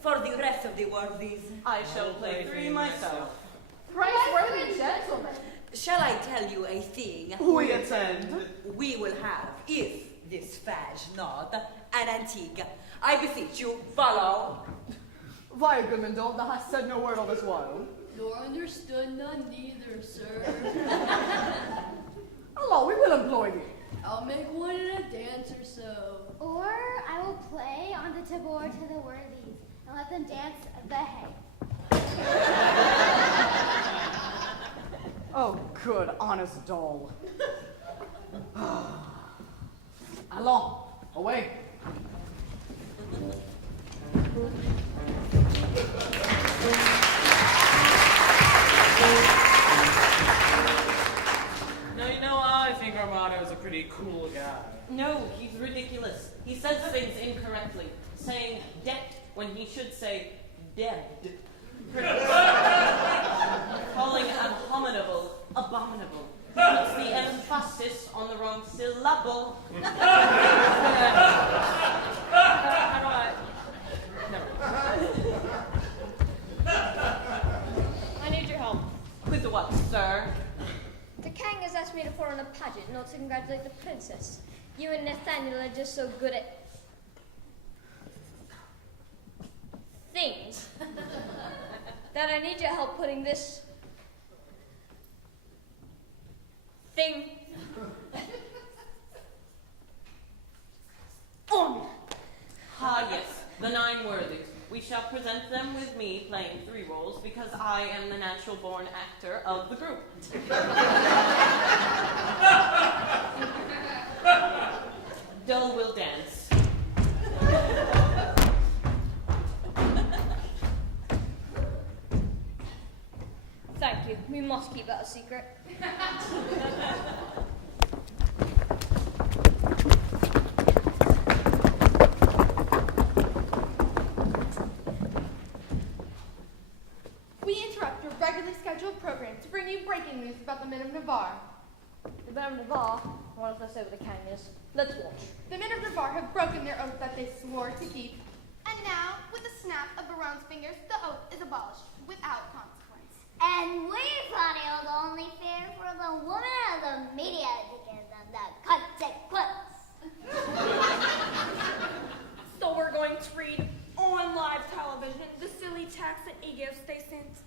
For the rest of the worthies, I shall play 3 myself. Price-worthy gentlemen. Shall I tell you a thing? We attend. We will have, if this fage not, an antique. I beseech you, follow. Why, Goodman Dole, thou hast said no word all this while. Nor understood none neither, sir. Allah, we will employ thee. I'll make one in a dance or so. Or I will play on the tabor to the worthies and let them dance the hay. Oh, good, honest Dole. Allons, away. Now, you know, I think Armado is a pretty cool guy. No, he's ridiculous. He says things incorrectly, saying debt when he should say dead. Calling abominable, abominable. Puts the emphasis emphasis on the wrong syllable. I need your help. With what, sir? The king has asked me to put on a pageant, not to congratulate the princess. You and Nathaniel are just so good at things that I need your help putting this thing on. Ah, yes, the 9 worthies. We shall present them with me playing 3 roles because I am the natural-born actor of the group. Dull will dance. Thank you. We must keep that a secret. We interrupt your regularly scheduled program to bring you breaking news about the men of Navarre. The men of Navarre want us over the canyons. Let's watch. The men of Navarre have broken their oath that they swore to keep. And now, with a snap of Baron's fingers, the oath is abolished without consequence. And we thought it was only fair for the woman of the media to give them the consequence. So we're going to read on live television the silly text that e-gifts they sent.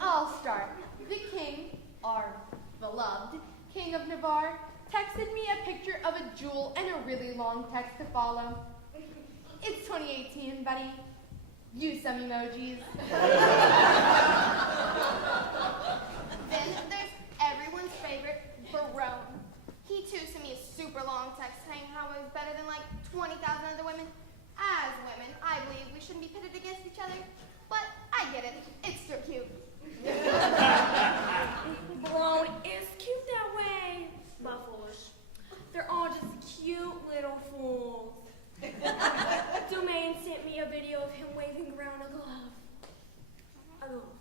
I'll start. The king, our beloved king of Navarre, texted me a picture of a jewel and a really long text to follow. It's 2018, buddy. Use some emojis. Then there's everyone's favorite, Barone. He too sent me a super long text saying how I was better than like 20,000 other women. As women, I believe we shouldn't be pitted against each other, but I get it. It's still cute. Barone is cute that way. But foolish. They're all just cute little fools. Domain sent me a video of him waving around a glove. A glove.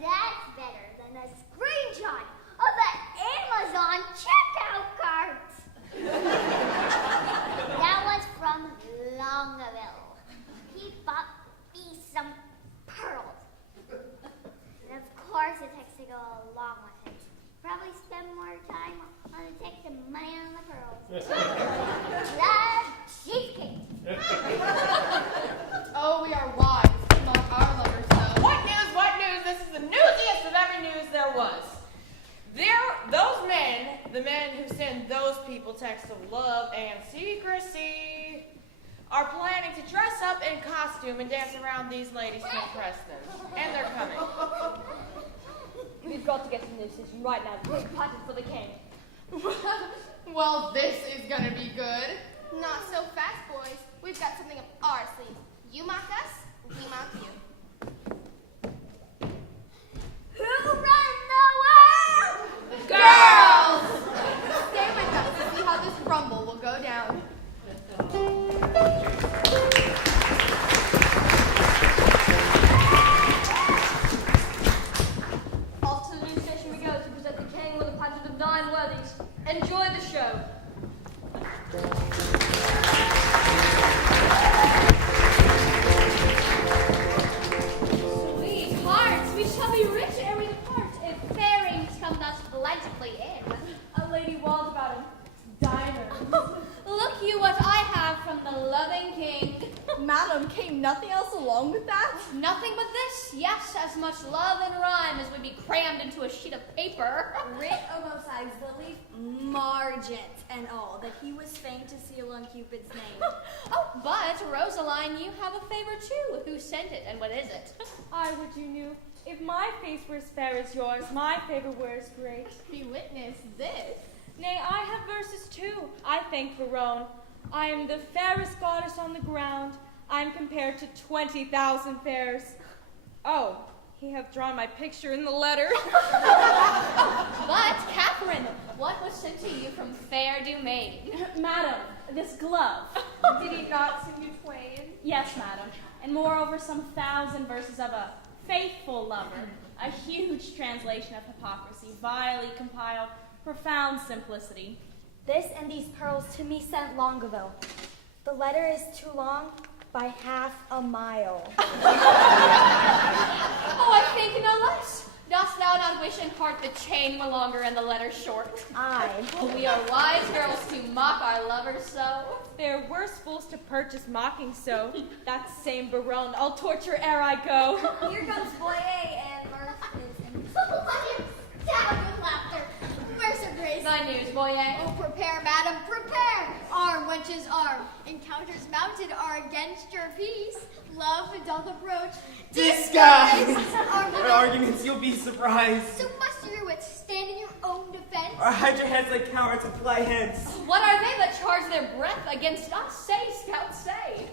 That's better than a screenshot of the Amazon checkout cart. That was from Longville. He bought me some pearls. And of course it takes to go along with it. Probably spend more time on the text and money on the pearls. The cheesecake. Oh, we are wise among our lovers, though. What news, what news? This is the newsiest of every news there was. Those men, the men who send those people texts of love and secrecy, are planning to dress up in costume and dance around these ladies to impress them. And they're coming. We've got to get some new decision right now. Big pageant for the king. Well, this is gonna be good. Not so fast, boys. We've got something up our sleeves. You mock us, we mock you. Who runs the world? Girls! Stay with us to see how this rumble will go down. Off to the new station we go to present the king with a pageant of 9 worthies. Enjoy the show. Sweethearts, we shall be rich ere we depart if fairies come thus plentifully in. A lady wild about him. Diamonds. Look you what I have from the loving king. Madam, came nothing else along with that? Nothing but this, yes, as much love and rhyme as would be crammed into a sheet of paper. Writ o both sides, the leaf margent and all, that he was fain to seal on Cupid's name. Oh, but Rosaline, you have a favor too. Who sent it and what is it? I would you knew. If my face were as fair as yours, my favor were as great. Be witness this. Nay, I have verses too. I thank Verone. I am the fairest goddess on the ground. I am compared to 20,000 fairs. Oh, he hath drawn my picture in the letter. But, Catherine, what was sent to you from fair Domain? Madam, this glove. Did he not send you twain? Yes, madam. And moreover, some 1,000 verses of a faithful lover, A huge translation of hypocrisy, vilely compiled, profound simplicity. This and these pearls to me sent long ago. The letter is too long by half a mile. Oh, I think no less. Dost thou not wish in heart the chain were longer and the letter short? Aye. We are wise girls to mock our lovers so. They're worse fools to purchase mocking so. That same Baron I'll torture ere I go. Here comes Boyer and Mirth is in. Stab with laughter. Where's her grace? Thy news, Boyer. Oh, prepare, madam, prepare. Arm, wenches, arm. Encounters mounted are against your peace. Love doth approach. Disguise! Argument. Arguments, you'll be surprised. So must your wits stand in your own defense? Or hide your heads like cowards and fly hence. What are they that charge their breath against us? Say, scout, say.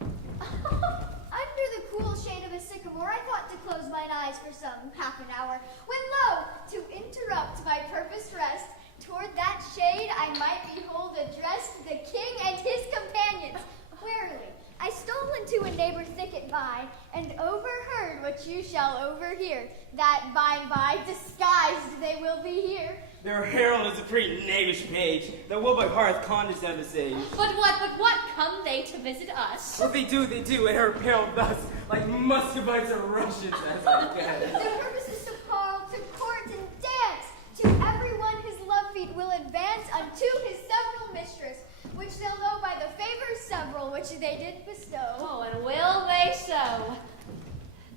Under the cool shade of a sycamore, I thought to close mine eyes for some half an hour, when lo, to interrupt my purposed rest, toward that shade I might behold addressed the king and his companions. Warily, I stole into a neighbor thicket by, and overheard what you shall overhear, that by and by, disguised they will be here. Their herald is a pretty knavish page, that will by hearth condescend to sage. But what, come they to visit us? What they do, and are apparelled thus, like Muscovites or Russians, as I guess. Their purpose is to call, to court, and dance. To everyone his love feet will advance unto his several mistress, which they'll know by the favors several which they did bestow. Oh, and will they so?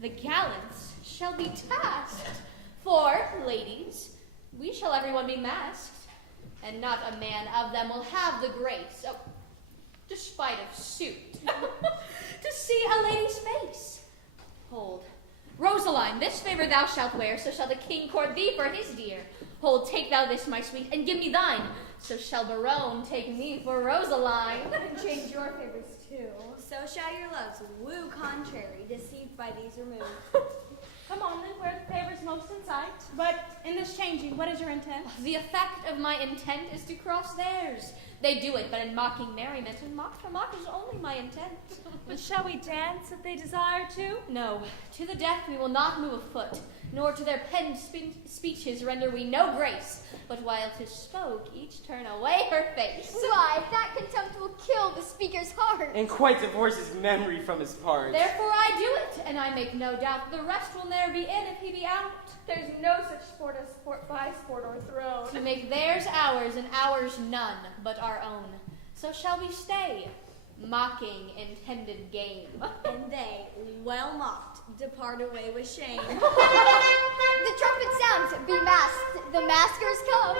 The gallants shall be tasked. For, ladies, we shall everyone be masked, and not a man of them will have the grace, despite of suit, to see a lady's face. Hold, Rosaline, this favor thou shalt wear, so shall the king court thee for his dear. Hold, take thou this, my sweet, and give me thine, so shall Baron take me for Rosaline. And change your favors too. So shall your loves woo contrary, deceived by these remove. Come on then, where the favor's most in sight. But in this changing, what is your intent? The effect of my intent is to cross theirs. They do it, but in mocking merriment, and mock for mock is only my intent. And shall we dance if they desire to? No, to the death we will not move a foot, nor to their penned speeches render we no grace, but while 'tis spoke, each turn away her face. Why, that contempt will kill the speaker's heart. And quite divorce his memory from his parts. Therefore I do it, and I make no doubt the rest will ne'er be in if he be out. There's no such sport as sport by sport or throne. To make theirs ours, and ours none but our own. So shall we stay, mocking intended game. And they, well mocked, depart away with shame. The trumpet sounds, be masked, the maskers come.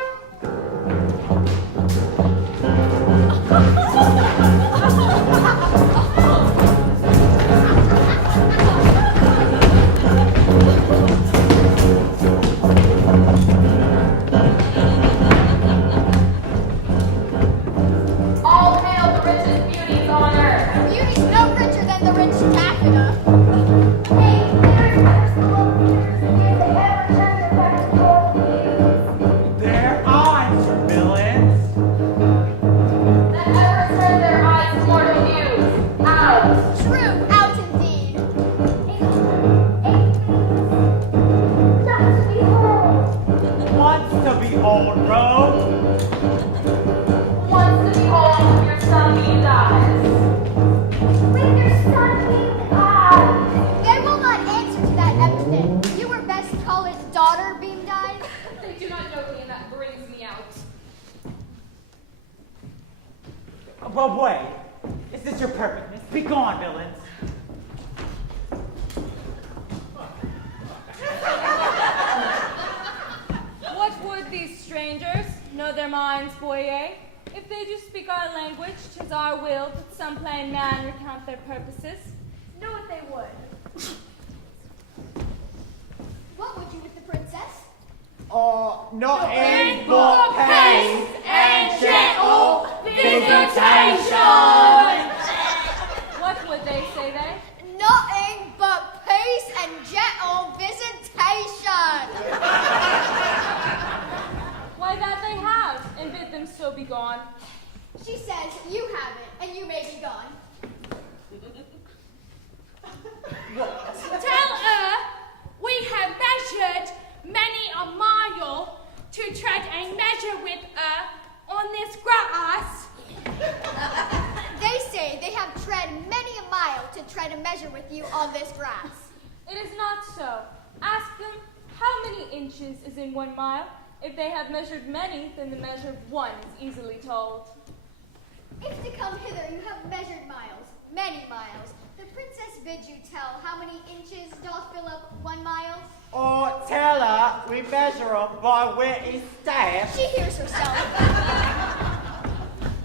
All hail the richest beauties on earth. Beauty's no richer than the rich taffeta. Their eyes are villains. That ever turn their eyes to mortal views. Out. True, out indeed. Wants to behold rogue. Wants to behold your sunbeam eyes. Bring your sunbeam eyes. They will not answer to that epithet. You were best call it daughter beamed eyes. They do not know me, and that brings me out. But wait, is this your purpose? Begone, villains. What would these strangers? Know their minds, Boyer? If they do speak our language, 'tis our will that some plain man recount their purposes. Know what they would. What would you with the princess? Not in but pace and gentle visitation. What would they, say they? Nothing but peace and gentle visitation. Why, that they have, and bid them so be gone. She says you have it, and you may be gone. Tell her we have measured many a mile to tread a measure with on this grass. They say they have tread many a mile to tread a measure with you on this grass. It is not so. Ask them how many inches is in 1 mile. If they have measured many, then the measure of one is easily told. If to come hither you have measured miles, many miles, the princess bids you tell how many inches doth fill up 1 mile. Or tell her we measure up by weary steps. She hears herself.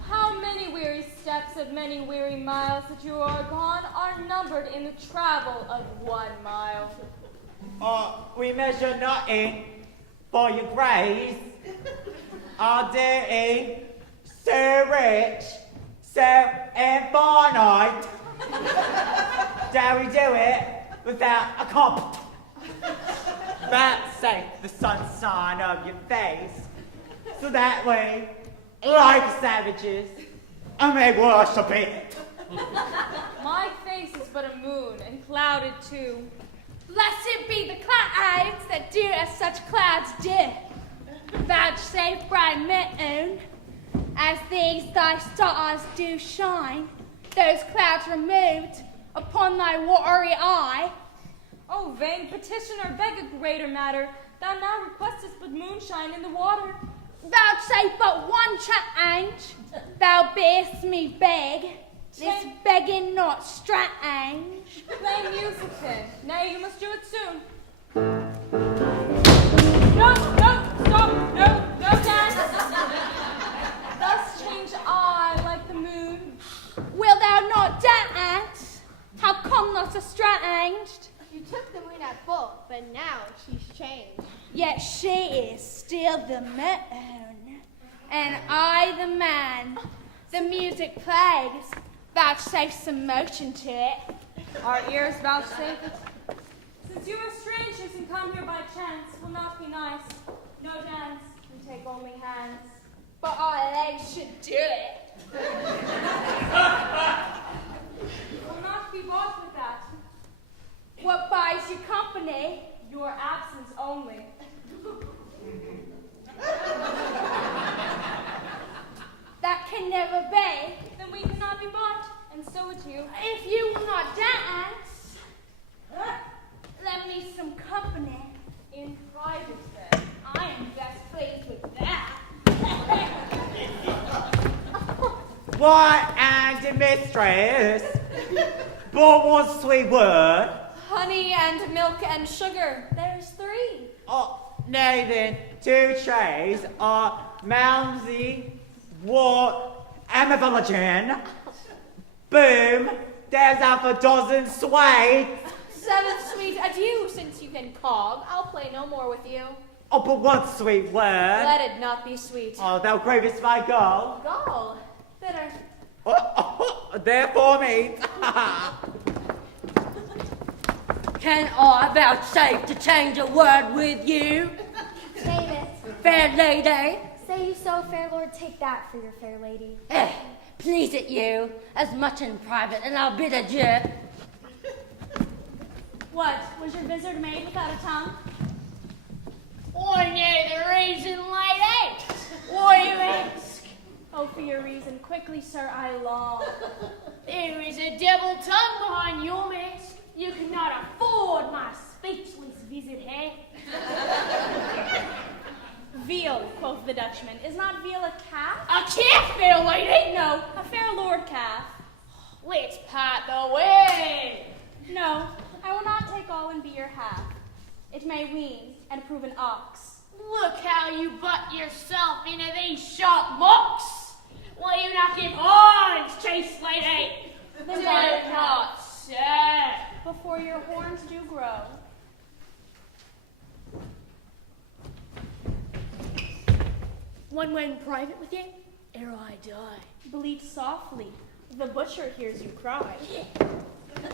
How many weary steps of many weary miles that you are gone are numbered in the travel of 1 mile. We measure nothing for your grace. Our duty, so rich, so infinite, dare we do it without a comp. Vouchsafe the sunshine of your face, so that way, like savages, I may worship it. My face is but a moon, and clouded too. Blessed be the clouds that do as such clouds do. Vouchsafe bright moon, as these thy stars do shine, those clouds removed upon thy watery eye. O vain petitioner, beg a greater matter. Thou now requestest but moonshine in the water. Vouchsafe but one change, thou biddest me beg. This begging not strange. Play music then. Nay, you must do it soon. No, stop, no, dance. Thus change I like the moon. Will thou not dance? How come not estranged? You took the moon at full, but now she's changed. Yet she is still the moon, and I the man. The music plays, vouchsafe some motion to it. Our ears vouchsafe it. Since you are strangers and come here by chance, will not be nice. No dance, we take only hands. But our legs should do it. Will not be bought with that. What buys you company? Your absence only. That can never be. Then we cannot be bought, and so would you. If you will not dance, let me some company. In private, then. I am best pleased with that. Why, and mistress, but one sweet word. Honey and milk and sugar. There's 3. Oh, nay then, 2 trays are Malmsey, Wart, and a virgin. Boom, there's half a dozen sweets. 7 sweet adieu, since you can cog. I'll play no more with you. Oh, but one sweet word. Let it not be sweet. Oh, thou cravest my gall. Gall. Bitter. Therefore me. Can I vouchsafe to change a word with you? Name it. Fair lady. Say you so, fair lord, take that for your fair lady. Please it you, as much in private, and I'll bid adieu. What, was your vizard made without a tongue? Or nay, the reason light ain't. What do you ask? Oh, for your reason, quickly, sir, I long. There is a devil tongue behind your mask. You cannot afford my speechless visit here. Veal, quoth the Dutchman. Is not veal a calf? A calf, fair lady? No, a fair lord calf. Let's part the way. No, I will not take all and be your half. It may wean and prove an ox. Look how you butt yourself into these sharp mocks. Will you not give horns, chaste lady? Then Do let it not say. Before your horns do grow. One word in private with you, ere I die. Bleat softly. The butcher hears you cry.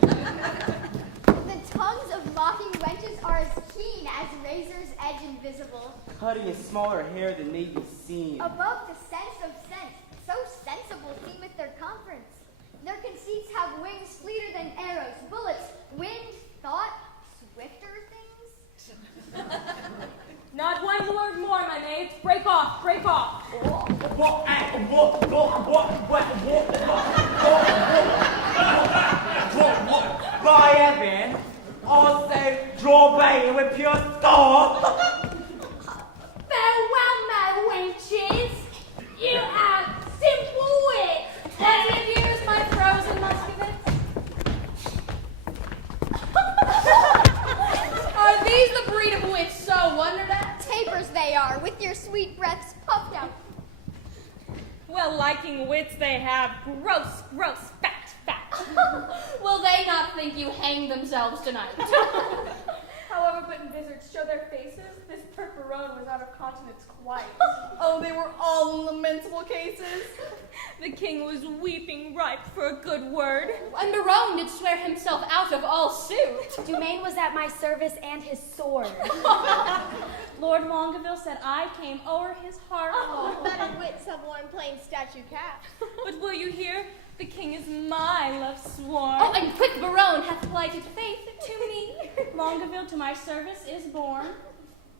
The tongues of mocking wenches are as keen as razor's edge invisible. Cutting a smaller hair than may be seen. Above the sense of sense, so sensible seemeth their conference. Their conceits have wings fleeter than arrows, bullets, wind, thought, swifter things. break off, break off. By heaven, I'll say draw bait with pure score. Farewell, my wenches. You have simple wit. Let me use my frozen muscovits. Are these the breed of wits so wondered at? Tapers they are, with your sweet breaths puffed out. Well, liking wits they have. Gross, gross, fat, fat. Will they not think you hanged themselves tonight? However, but in visits show their faces, this purperone was out of countenance quite. Oh, they were all in lamentable cases. The king was weeping ripe for a good word. And Barone did swear himself out of all suit. Dumaine was at my service and his sword. Lord Longueville said I came o'er his heart. Oh, better wits have worn plain statue caps. But will you hear? The king is my love sworn. Oh, and quick Barone hath plighted faith to me. Longueville to my service is born.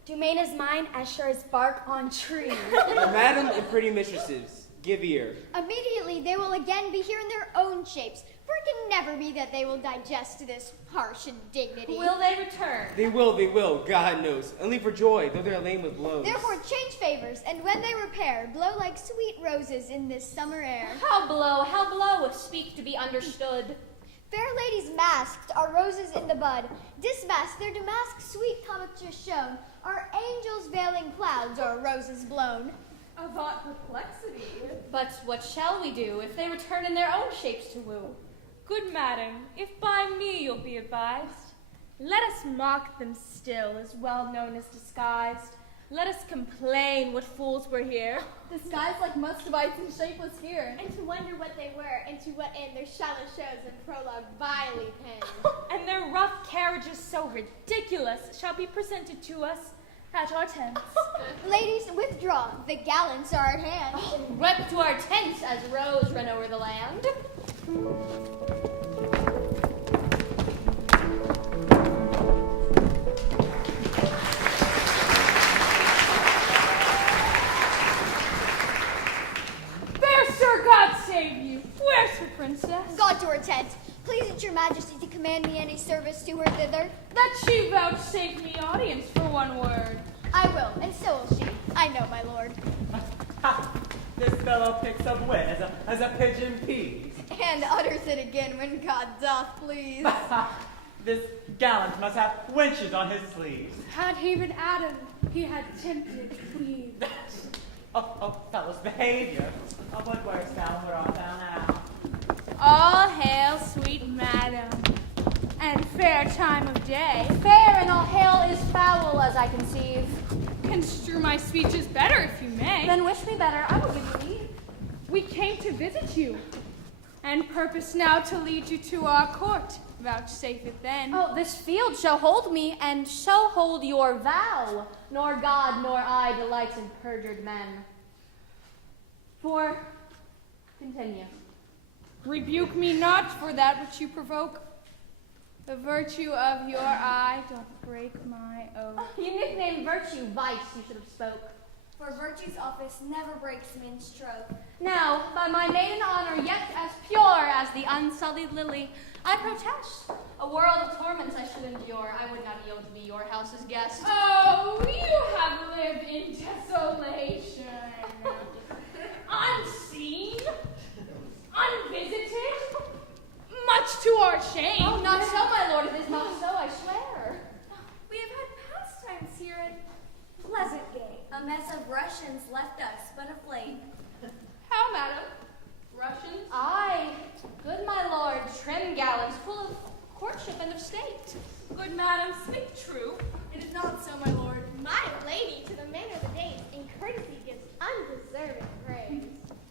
Dumaine is mine as sure as bark on tree. Madam and pretty mistresses, give ear. Immediately they will again be here in their own shapes, for it can never be that they will digest this harsh indignity. Will they return? They will, God knows. Only for joy, though they're lame with blows. Therefore change favors, and when they repair, blow like sweet roses in this summer air. How blow, speak to be understood. Fair ladies masked are roses in the bud. Dismasked, their damask sweet commixture shown. Are angels veiling clouds, or roses blown? Avant perplexity. But what shall we do if they return in their own shapes to woo? Good madam, if by me you'll be advised, let us mock them still, as well known as disguised. Let us complain what fools we're here. Disguised like Muscovites and shapeless here. And to wonder what they were, and to what end their shallow shows and prologue vilely penned. And their rough carriages so ridiculous shall be presented to us at our tents. Ladies, withdraw. The gallants are at hand. Oh, rep to our tents as roes run over the land. Fair sir, God save you. Where's her princess? God to her tent. Please it your majesty to command me any service to her thither. That she vouchsafe me audience for one word. I will, and so will she. I know, my lord. This fellow picks up wit as a pigeon peas. And utters it again when God doth please. This gallant must have wenches on his sleeves. Had he been Adam, he had tempted Eve. Oh, fellows, behavior. What worst thou where art thou now? All hail, sweet madam, and fair time of day. Fair and all hail is foul, as I conceive. Construe my speeches better, if you may. Then wish me better, I will give you leave. We came to visit you, and purpose now to lead you to our court. Vouchsafe it then. Oh, this field shall hold me, and shall hold your vow. Nor God nor I delights in perjured men. For, continue. Rebuke me not for that which you provoke. The virtue of your eye doth break my oath. You nicknamed virtue vice, you should have spoke. For virtue's office never breaks men's troth. Now, by my maiden honor, yet as pure as the unsullied lily, I protest. A world of torments I should endure. I would not yield to be your house's guest. Oh, you have lived in desolation. Unseen, unvisited, much to our shame. Oh, not so, my lord. It is not so, I swear. We have had pastimes here at Pleasantgate. A mess of Russians left us but aflame. How, madam? Russians? Aye, good my lord, trim gallants, full of courtship and of state. Good madam, speak true. It is not so, my lord. My lady, to the man of the days, in courtesy gives undeserved praise.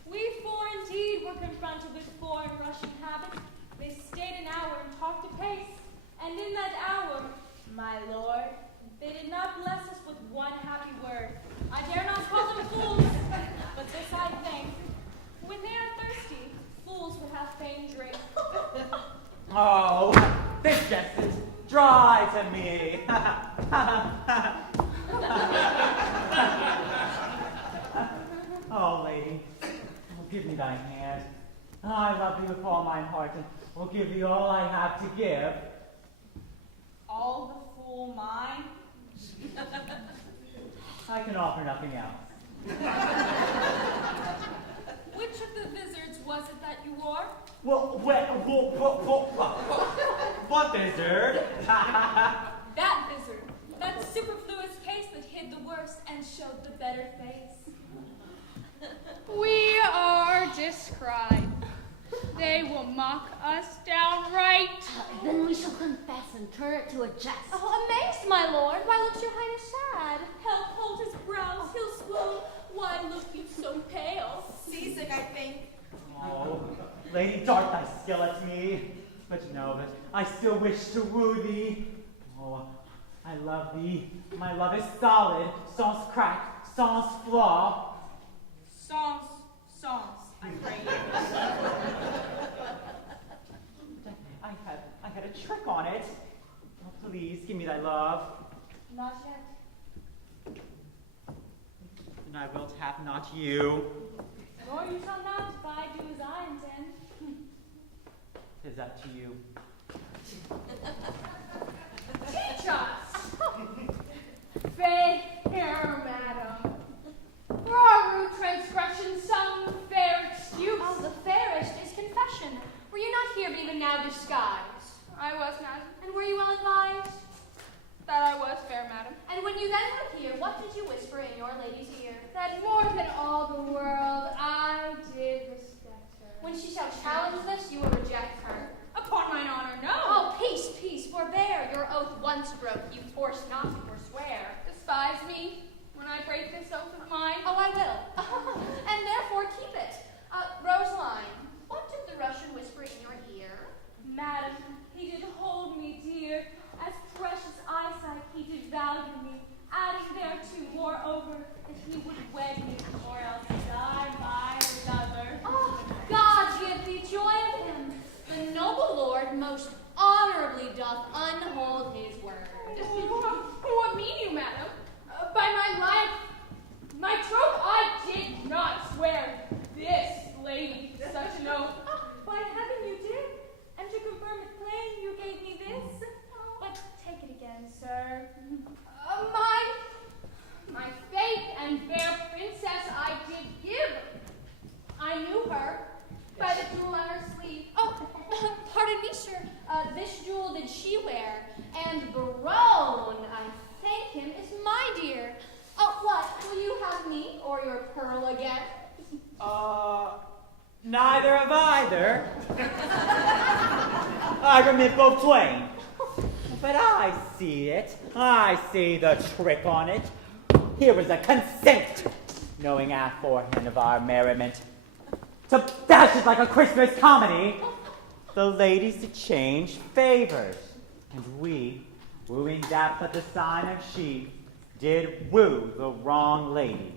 We four indeed were confronted with foreign Russian habits. They stayed an hour and talked apace, and in that hour, my lord, they did not bless us with one happy word. I dare not call them fools, but this I think. When they are thirsty, fools will have fain drink. Oh, this jest is dry to me. thee with all mine heart, and will give thee all I have to give. All the fool mine? I can offer nothing else. Which of the wizards was it that you wore? What wizard? That wizard. That superfluous case that hid the worst and showed the better face. We are described. They will mock us downright. Then we shall confess and turn it to a jest. Oh, amazed, my lord. Why looks your highness sad? He'll hold his brows, he'll swoon. Why look you so pale? Seasick, I think. Oh, lady, dart thy skill at me. But know that I still wish to woo thee. Oh, I love thee. My love is solid, sans crack, sans flaw. Songs, I pray you. I had a trick on it. Oh, please, give me thy love. Not yet. And I wilt have not you. Nor you shall not if I do as I intend. 'Tis up to you. Teach us! Fair madam. For our rude transgression, some fair excuse. Oh, the fairest is confession. Were you not here, but even now disguised? I was, madam. And were you well advised? That I was fair, madam. And when you then were here, what did you whisper in your lady's ear? That more than all the world, I did respect her. When she shall challenge this, you will reject her. Upon mine honor, no. Oh, peace, peace, forbear. Your oath once broke, you force not to forswear. Despise me when I break this oath of mine. Oh, I will. And therefore keep it. Rosaline, what did the Russian whisper in your ear? Madam, he did hold me dear, as precious eyesight he did value me, adding thereto, moreover, that he would wed me, or else die by another. Oh, God give thee joy of him. The noble lord most honorably doth unhold his word. What mean you, madam? By my life, my troth, I did not swear this lady such an oath. By heaven you did, and to confirm it plain, you gave me this. But take it again, sir. My faith and fair princess I did give. I knew her by the jewel on her sleeve. Oh, pardon me, sir. This jewel did she wear, and Barone, I thank him, is my dear. Oh, what? Will you have me or your pearl again? Neither of either. I remit both twain. But I see it. I see the trick on it. Here was a consent, knowing aforehand of our merriment. To dash it like a Christmas comedy, the ladies to change favors, and we, wooing that but the sign of she, did woo the wrong lady.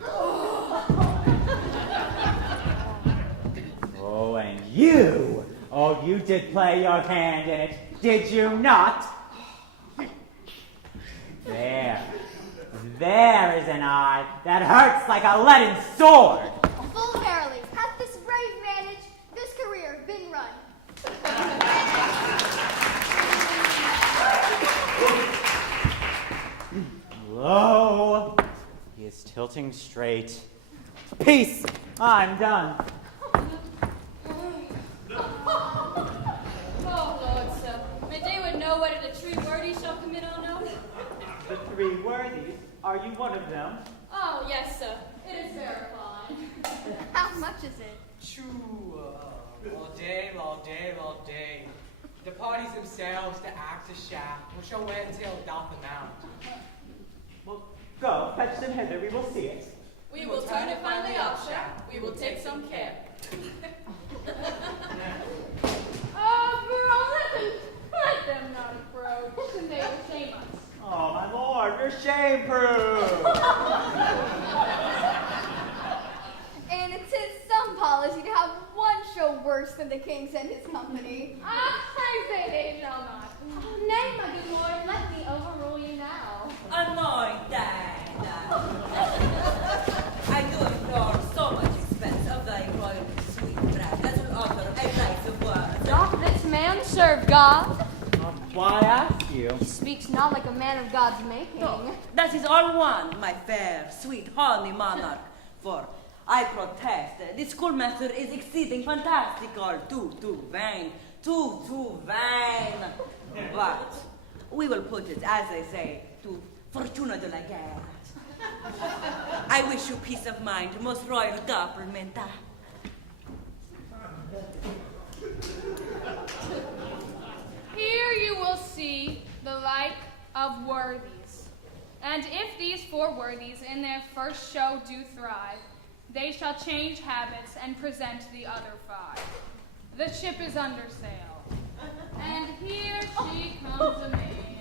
Oh, and you! Oh, you did play your hand in it, did you not? There is an eye that hurts like a leaden sword. Full verily, hath this brave manage, this career been run. Lo, he is tilting straight. Peace, I'm done. Oh, Lord, sir. May they would know whether the three worthies shall commit or no. The three worthies, are you one of them? Oh, yes, sir. It is verified. How much is it? True, all day. The parties themselves, the acts of shaft, which shall wed till doth amount. Well, go, fetch them hither, we will see it. We will turn it finally up, sir. We will take some care. Let them not approach, and they will shame us. Oh, my lord, you're shame-proof. And it is some policy to have one show worse than the king's and his company. I say they shall not. Oh, nay, my good lord, let me overrule you now. Anointed. I do implore so much expense of thy royal sweet breath as will offer a nice God? Why ask you? He speaks not like a man of God's making. No, that is all one, my fair, sweet, honey monarch. For I protest, this schoolmaster is exceeding fantastical, too vain, too vain. But we will put it, as they say, to fortuna de la guerre. I wish you peace of mind, most royal government. Here you will see the like of worthies. And if these 4 worthies in their first show do thrive, they shall change habits and present the other 5. The ship is under sail, and here she comes amain.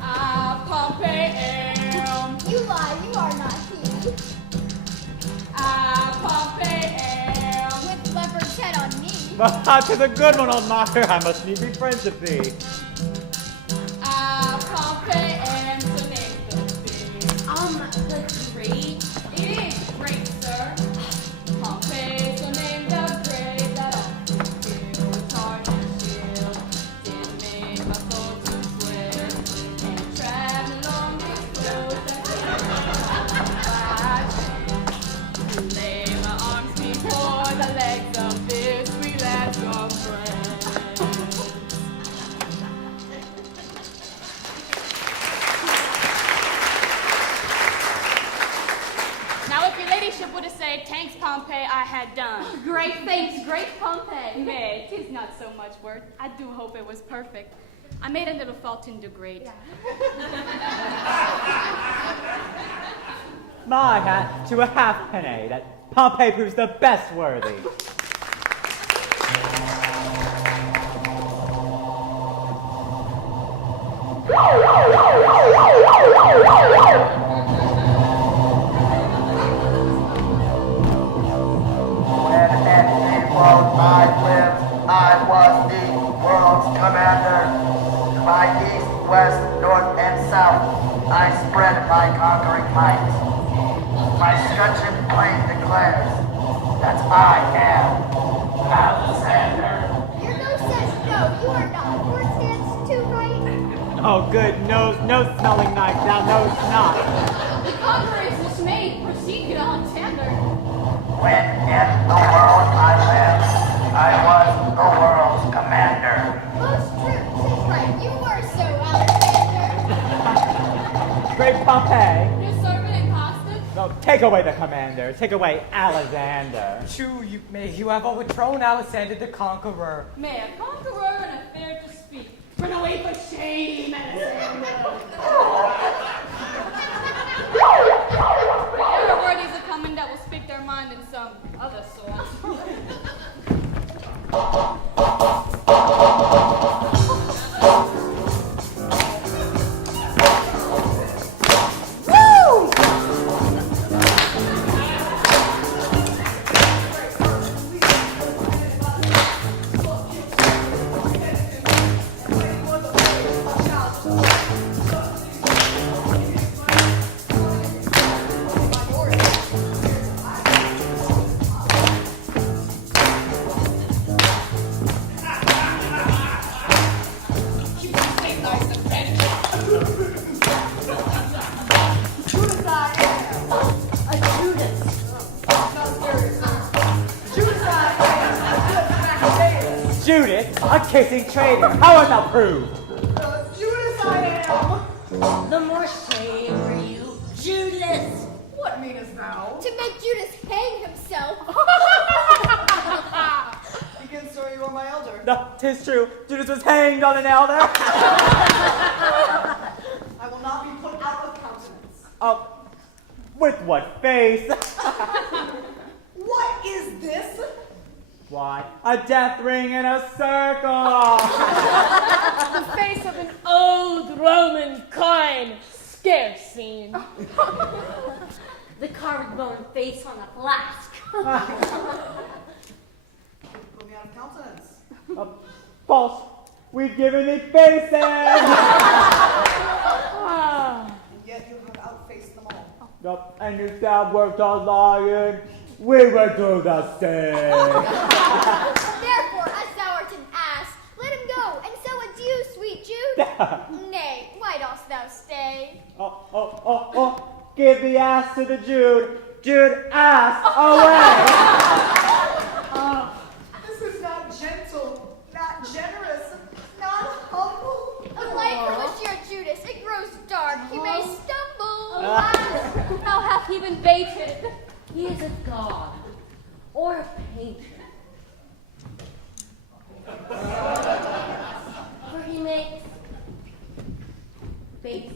Ah, Pompey am. You lie, you are not he. Ah, Pompey am. With leopard's head on me. But 'tis a good one, old martyr. I must need be friends with thee. Ah, Pompey am the name of thee. The great. It is great, sir. Pompey's the name the great that all kill with heart and shield. Did make my soul to swear and travel along his road that to lay my arms before the legs of this sweet lass of friends. Now, if your ladyship would have said, "Thanks, Pompey, I had done." Great thanks, great Pompey. Nay, 'tis not so much word. I do hope it was perfect. I made a little fault in the great. My hat to a halfpenny that Pompey proves the best worthy. When envy flowed my limbs, I was the world's commander. By east, west, north, and south, I spread my conquering might. My scutcheon plain declares that I am Alexander. Your nose says no, you are not. Word stands to right. Oh, good nose, no smelling knife, thou knowest not. The conqueror is dismayed. Proceed, good Alexander. When in the world I lived, I was the world's commander. Most true, 'tis right. You were so, Alexander. Great Pompey. Your servant and costume? No, take away the commander. Take away Alexander. True, you have overthrown Alexander the Conqueror. May a conqueror and a fair to speak. Run away for shame, Alexander. There are worthies are coming that will speak their mind in some other sort. Judas, a kissing traitor. How art thou proved? Judas I am! The more shame for you, Judas. What meanest thou? To make Judas hang himself. Begin, sir, you are my elder. No, 'tis true. Judas was hanged on an elder. I will not be put out of countenance. Oh, with what face? What is this? Why, a death ring in a circle. The face of an old Roman coin, scarce seen. The carved bone face on a flask. Put me out of countenance. False. We've given thee faces. And yet you have outfaced them all. And you said we're the lion. We will do the same. Therefore, Nay, why dost thou stay? Give the ass to the Jude. Jude, ass away. This is not gentle, not generous, not humble. A light from Monsieur Judas, it grows dark, he may stumble. Alas, how hath he been baited? He is a god or a painter. For he makes bases.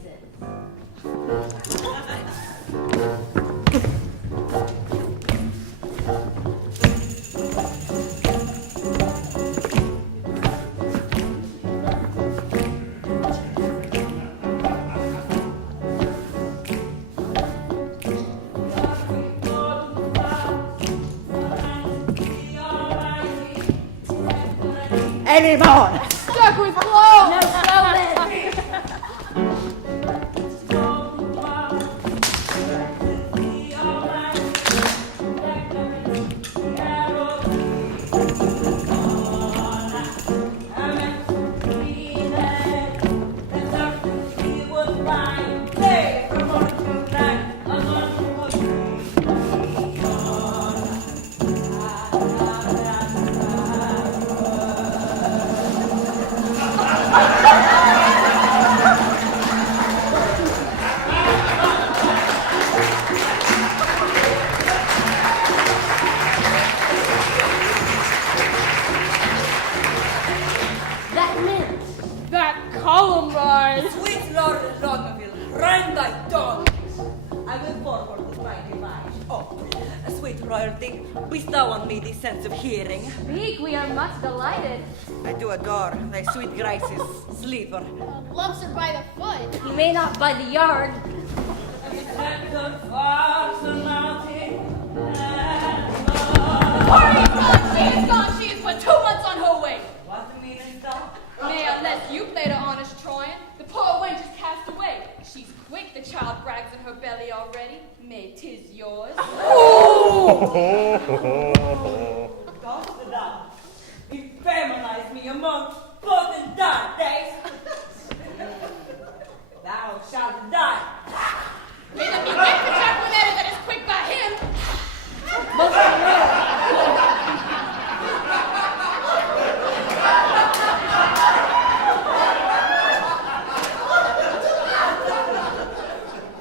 Any more? Stuck with blow! No, slow it! Sweet Lord Longville, rend thy tongue. I will forward this my device. Oh, sweet royalty, bestow on me the sense of hearing. Speak, we are much delighted. I do adore thy sweet graces, sleeper. Loves her by the foot. He may not by the yard. Hurry, she is gone. She is but 2 months on her way. What meanest thou? Nay, unless you played an honest Troyan, the poor wench is cast away. She's quick, the child brags in her belly already. May 'tis yours. Dost thou infeminize me among blood and dark days? Thou shalt die. May there be wit for Jacqueline that is quick by him.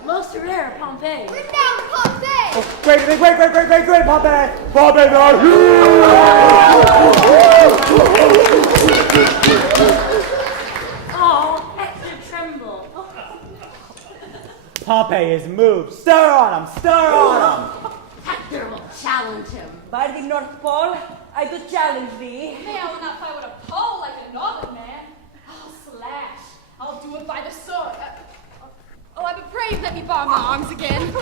Most rare, Pompey. Renowned Pompey! Oh, great, Pompey! Pompey, Oh, Hector tremble. Pompey is moved. Stir on him! Hector will challenge him. By the North Pole, I do challenge thee. Nay, I will not fight with a pole like a northern man. I'll slash. I'll do it by the sword. I but pray let me bar my arms again.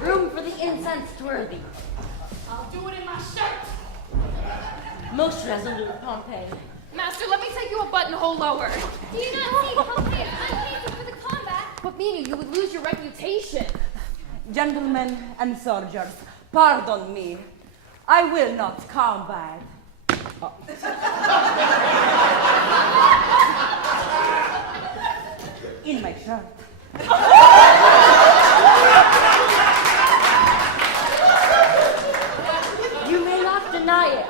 Room for the incensed worthy. I'll do it in my shirt. Most resolute, Pompey. Master, let me take you a buttonhole lower. Do you not see Pompey is unpainted for the combat? But meaning you would lose your reputation. Gentlemen and soldiers, pardon me. I will not combat. In my shirt. You may not deny it.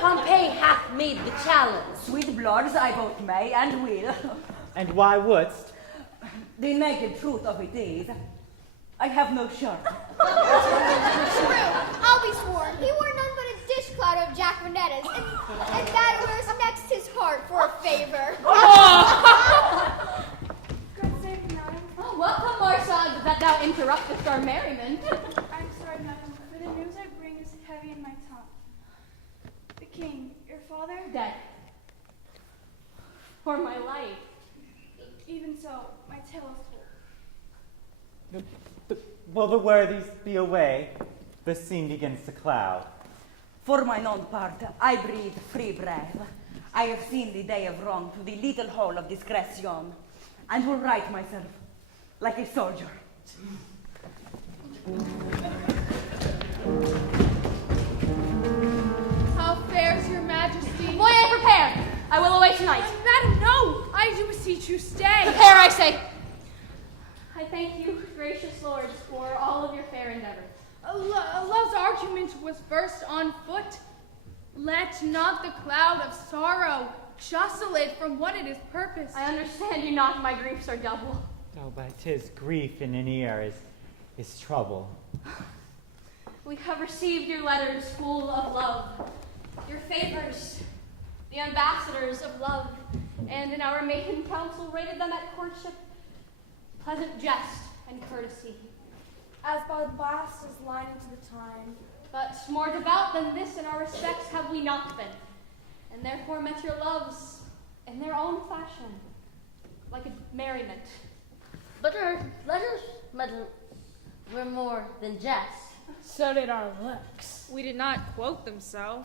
Pompey hath made the challenge. Sweet bloods, I both may and will. And why wouldst? The naked truth of it is, I have no shirt. True, I'll be sworn. He wore none but a dish clout of Jacquenetta's, and that wears next his heart for a favor. God save you, madam. Oh, welcome, Marchand, that thou interruptest our merriment. I'm sorry, madam, for the news I bring is heavy in my tongue. The king, your father? Dead. For my life. Even so, my tale is told. Will the worthies be away? The scene begins to cloud. For mine own part, I breathe free breath. I have seen the day of wrong to the little hole of discretion, and will right myself like a soldier. How fares your majesty? Boy, I prepared. I will away tonight. Madam, no! I I do beseech you, stay. Prepare, I say. I thank you, gracious lords, for all of your fair endeavors. Love's argument was first on foot. Let not the cloud of sorrow jostle it from what it is purposed. I understand you not, my griefs are double. Oh, but 'tis grief in an ear is trouble. We have received your letters full of love, your favors, the ambassadors of love, and in our maiden council rated them at courtship pleasant jest and courtesy. As bombast as line into the time. But more devout than this in our respects have we not been, and therefore met your loves in their own fashion, like a merriment. But our letters, madam, were more than jest. So did our looks. We did not quote them so.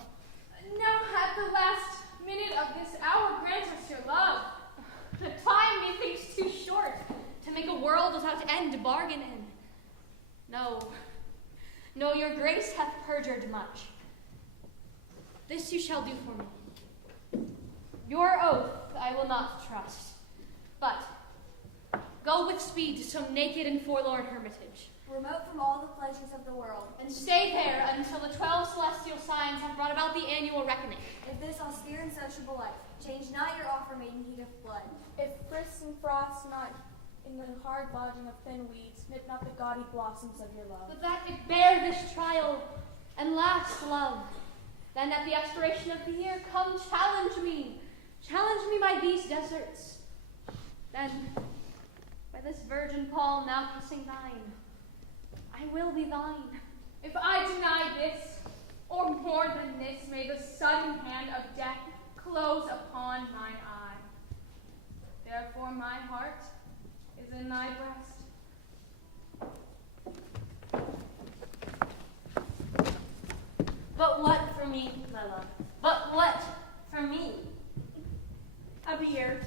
Now at the last minute of this hour, grant us your love. The time methinks too short to make a world without end to bargain in. No, your grace hath perjured much. This you shall do for me. Your oath I will not trust, but go with speed to some naked and forlorn hermitage. Remote from all the pleasures of the world. And stay there until the 12 celestial signs have brought about the annual reckoning. If this austere and sociable life, change not your offer made in heat of blood. If frosts and frosts not in the hard lodging of thin weeds, knit not the gaudy blossoms of your love. But that it bear this trial and last love, then at the expiration of the year, come challenge me by these deserts. Then, by this virgin palm now kissing thine, I will be thine. If I deny this, or more than this, may the sudden hand of death close upon mine eye. Therefore my heart is in thy breast. But what for me, my love? But what for me? A beard,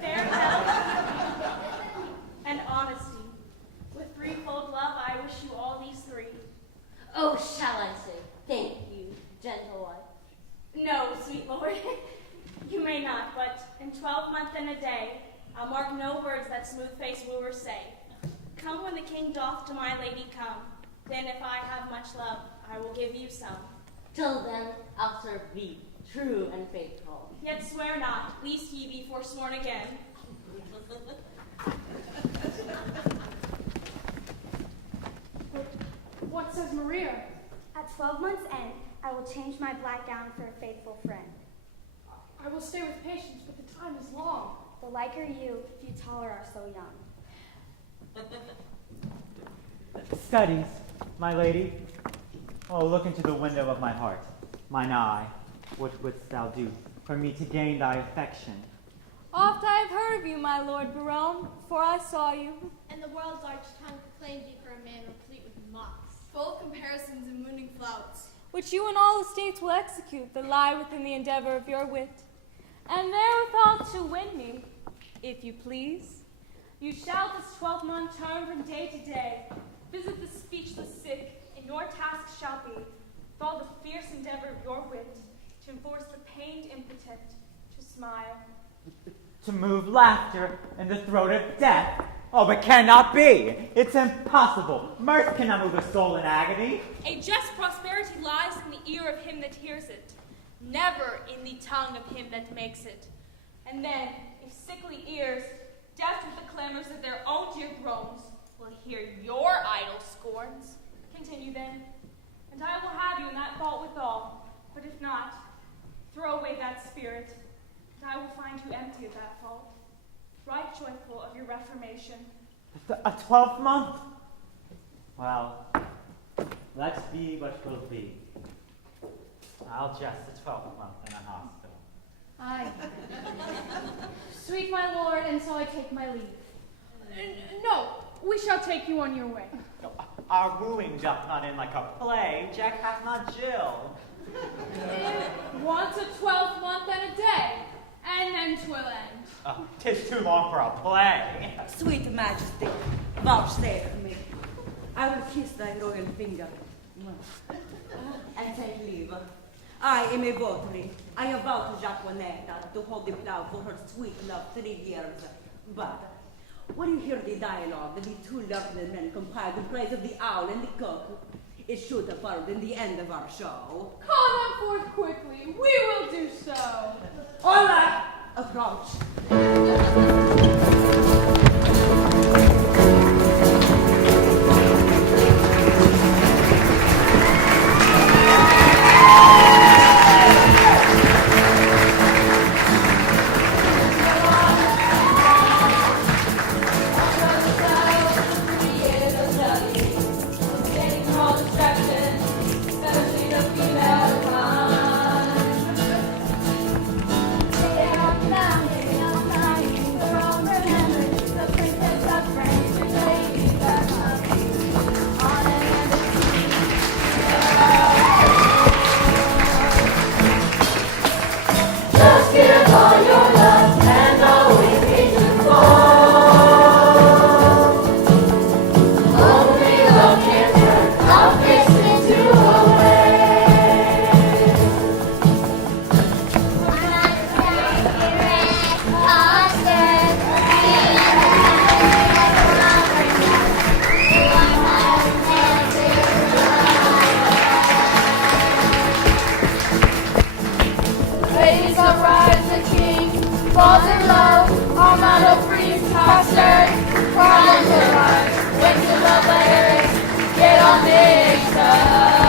fair health, and honesty. With threefold love, I wish you all these three. Oh, shall I say, thank you, gentle wife? No, sweet lord, you may not, but in 12 months and a day, I'll mark no words that smooth-faced wooers say. Come when the king doth to my lady come, then if I have much love, I will give you some. Till then, I'll serve thee, true and faithful. Yet swear not, lest ye be forsworn again. What says Maria? At 12 months' end, I will change my black gown for a faithful friend. I will stay with patience, but the time is long. The like are you, few taller are so young. Studies, my lady. Oh, look into the window of my heart, mine eye. What wouldst thou do for me to gain thy affection? Oft I have heard of you, my lord Baron, for I saw you. And the world's arch tongue proclaimed you for a man replete with mocks, Full of comparisons and mooning flouts, which you in all estates will execute that lie within the endeavor of your wit. And therewithal to win me, if you please, you shall this 12-month turn from day to day, visit the speechless sick, and your task shall be, with all the fierce endeavor of your wit, to enforce the pained impotent, to smile. To move laughter in the throat of death? Oh, it cannot be. It's impossible. Mirth cannot move a soul in agony. A just prosperity lies in the ear of him that hears it, never in the tongue of him that makes it. And then, if sickly ears, deaf with the clamors of their own dear groans, will hear your idle scorns, continue then, and I will have you in that fault withal. But if not, throw away that spirit, and I will find you empty of that fault, right joyful of your reformation. A 12-month? Well, let's be what will be. I'll just a 12-month in a hospital. Aye. Sweet my lord, and so I take my leave. No, we shall take you on your way. Our wooing doth not end like a play. Jack hath not Jill. Once a 12-month and a day, and then 'twill end. 'Tis too long for a play. Sweet Majesty, vouchsafe me. I will kiss thy royal finger and take leave. I am a votary. I have vowed to Jaquanetta to hold the plow for her sweet love 3 years. But when you hear the dialogue that the two learned men compiled in praise of the owl and the cook, it should have followed in the end of our show. Call them forth quickly. We will do so. All right, approach. Falls in love, all metal priest, pastor, problems arise, when to love letters, get on mixed up.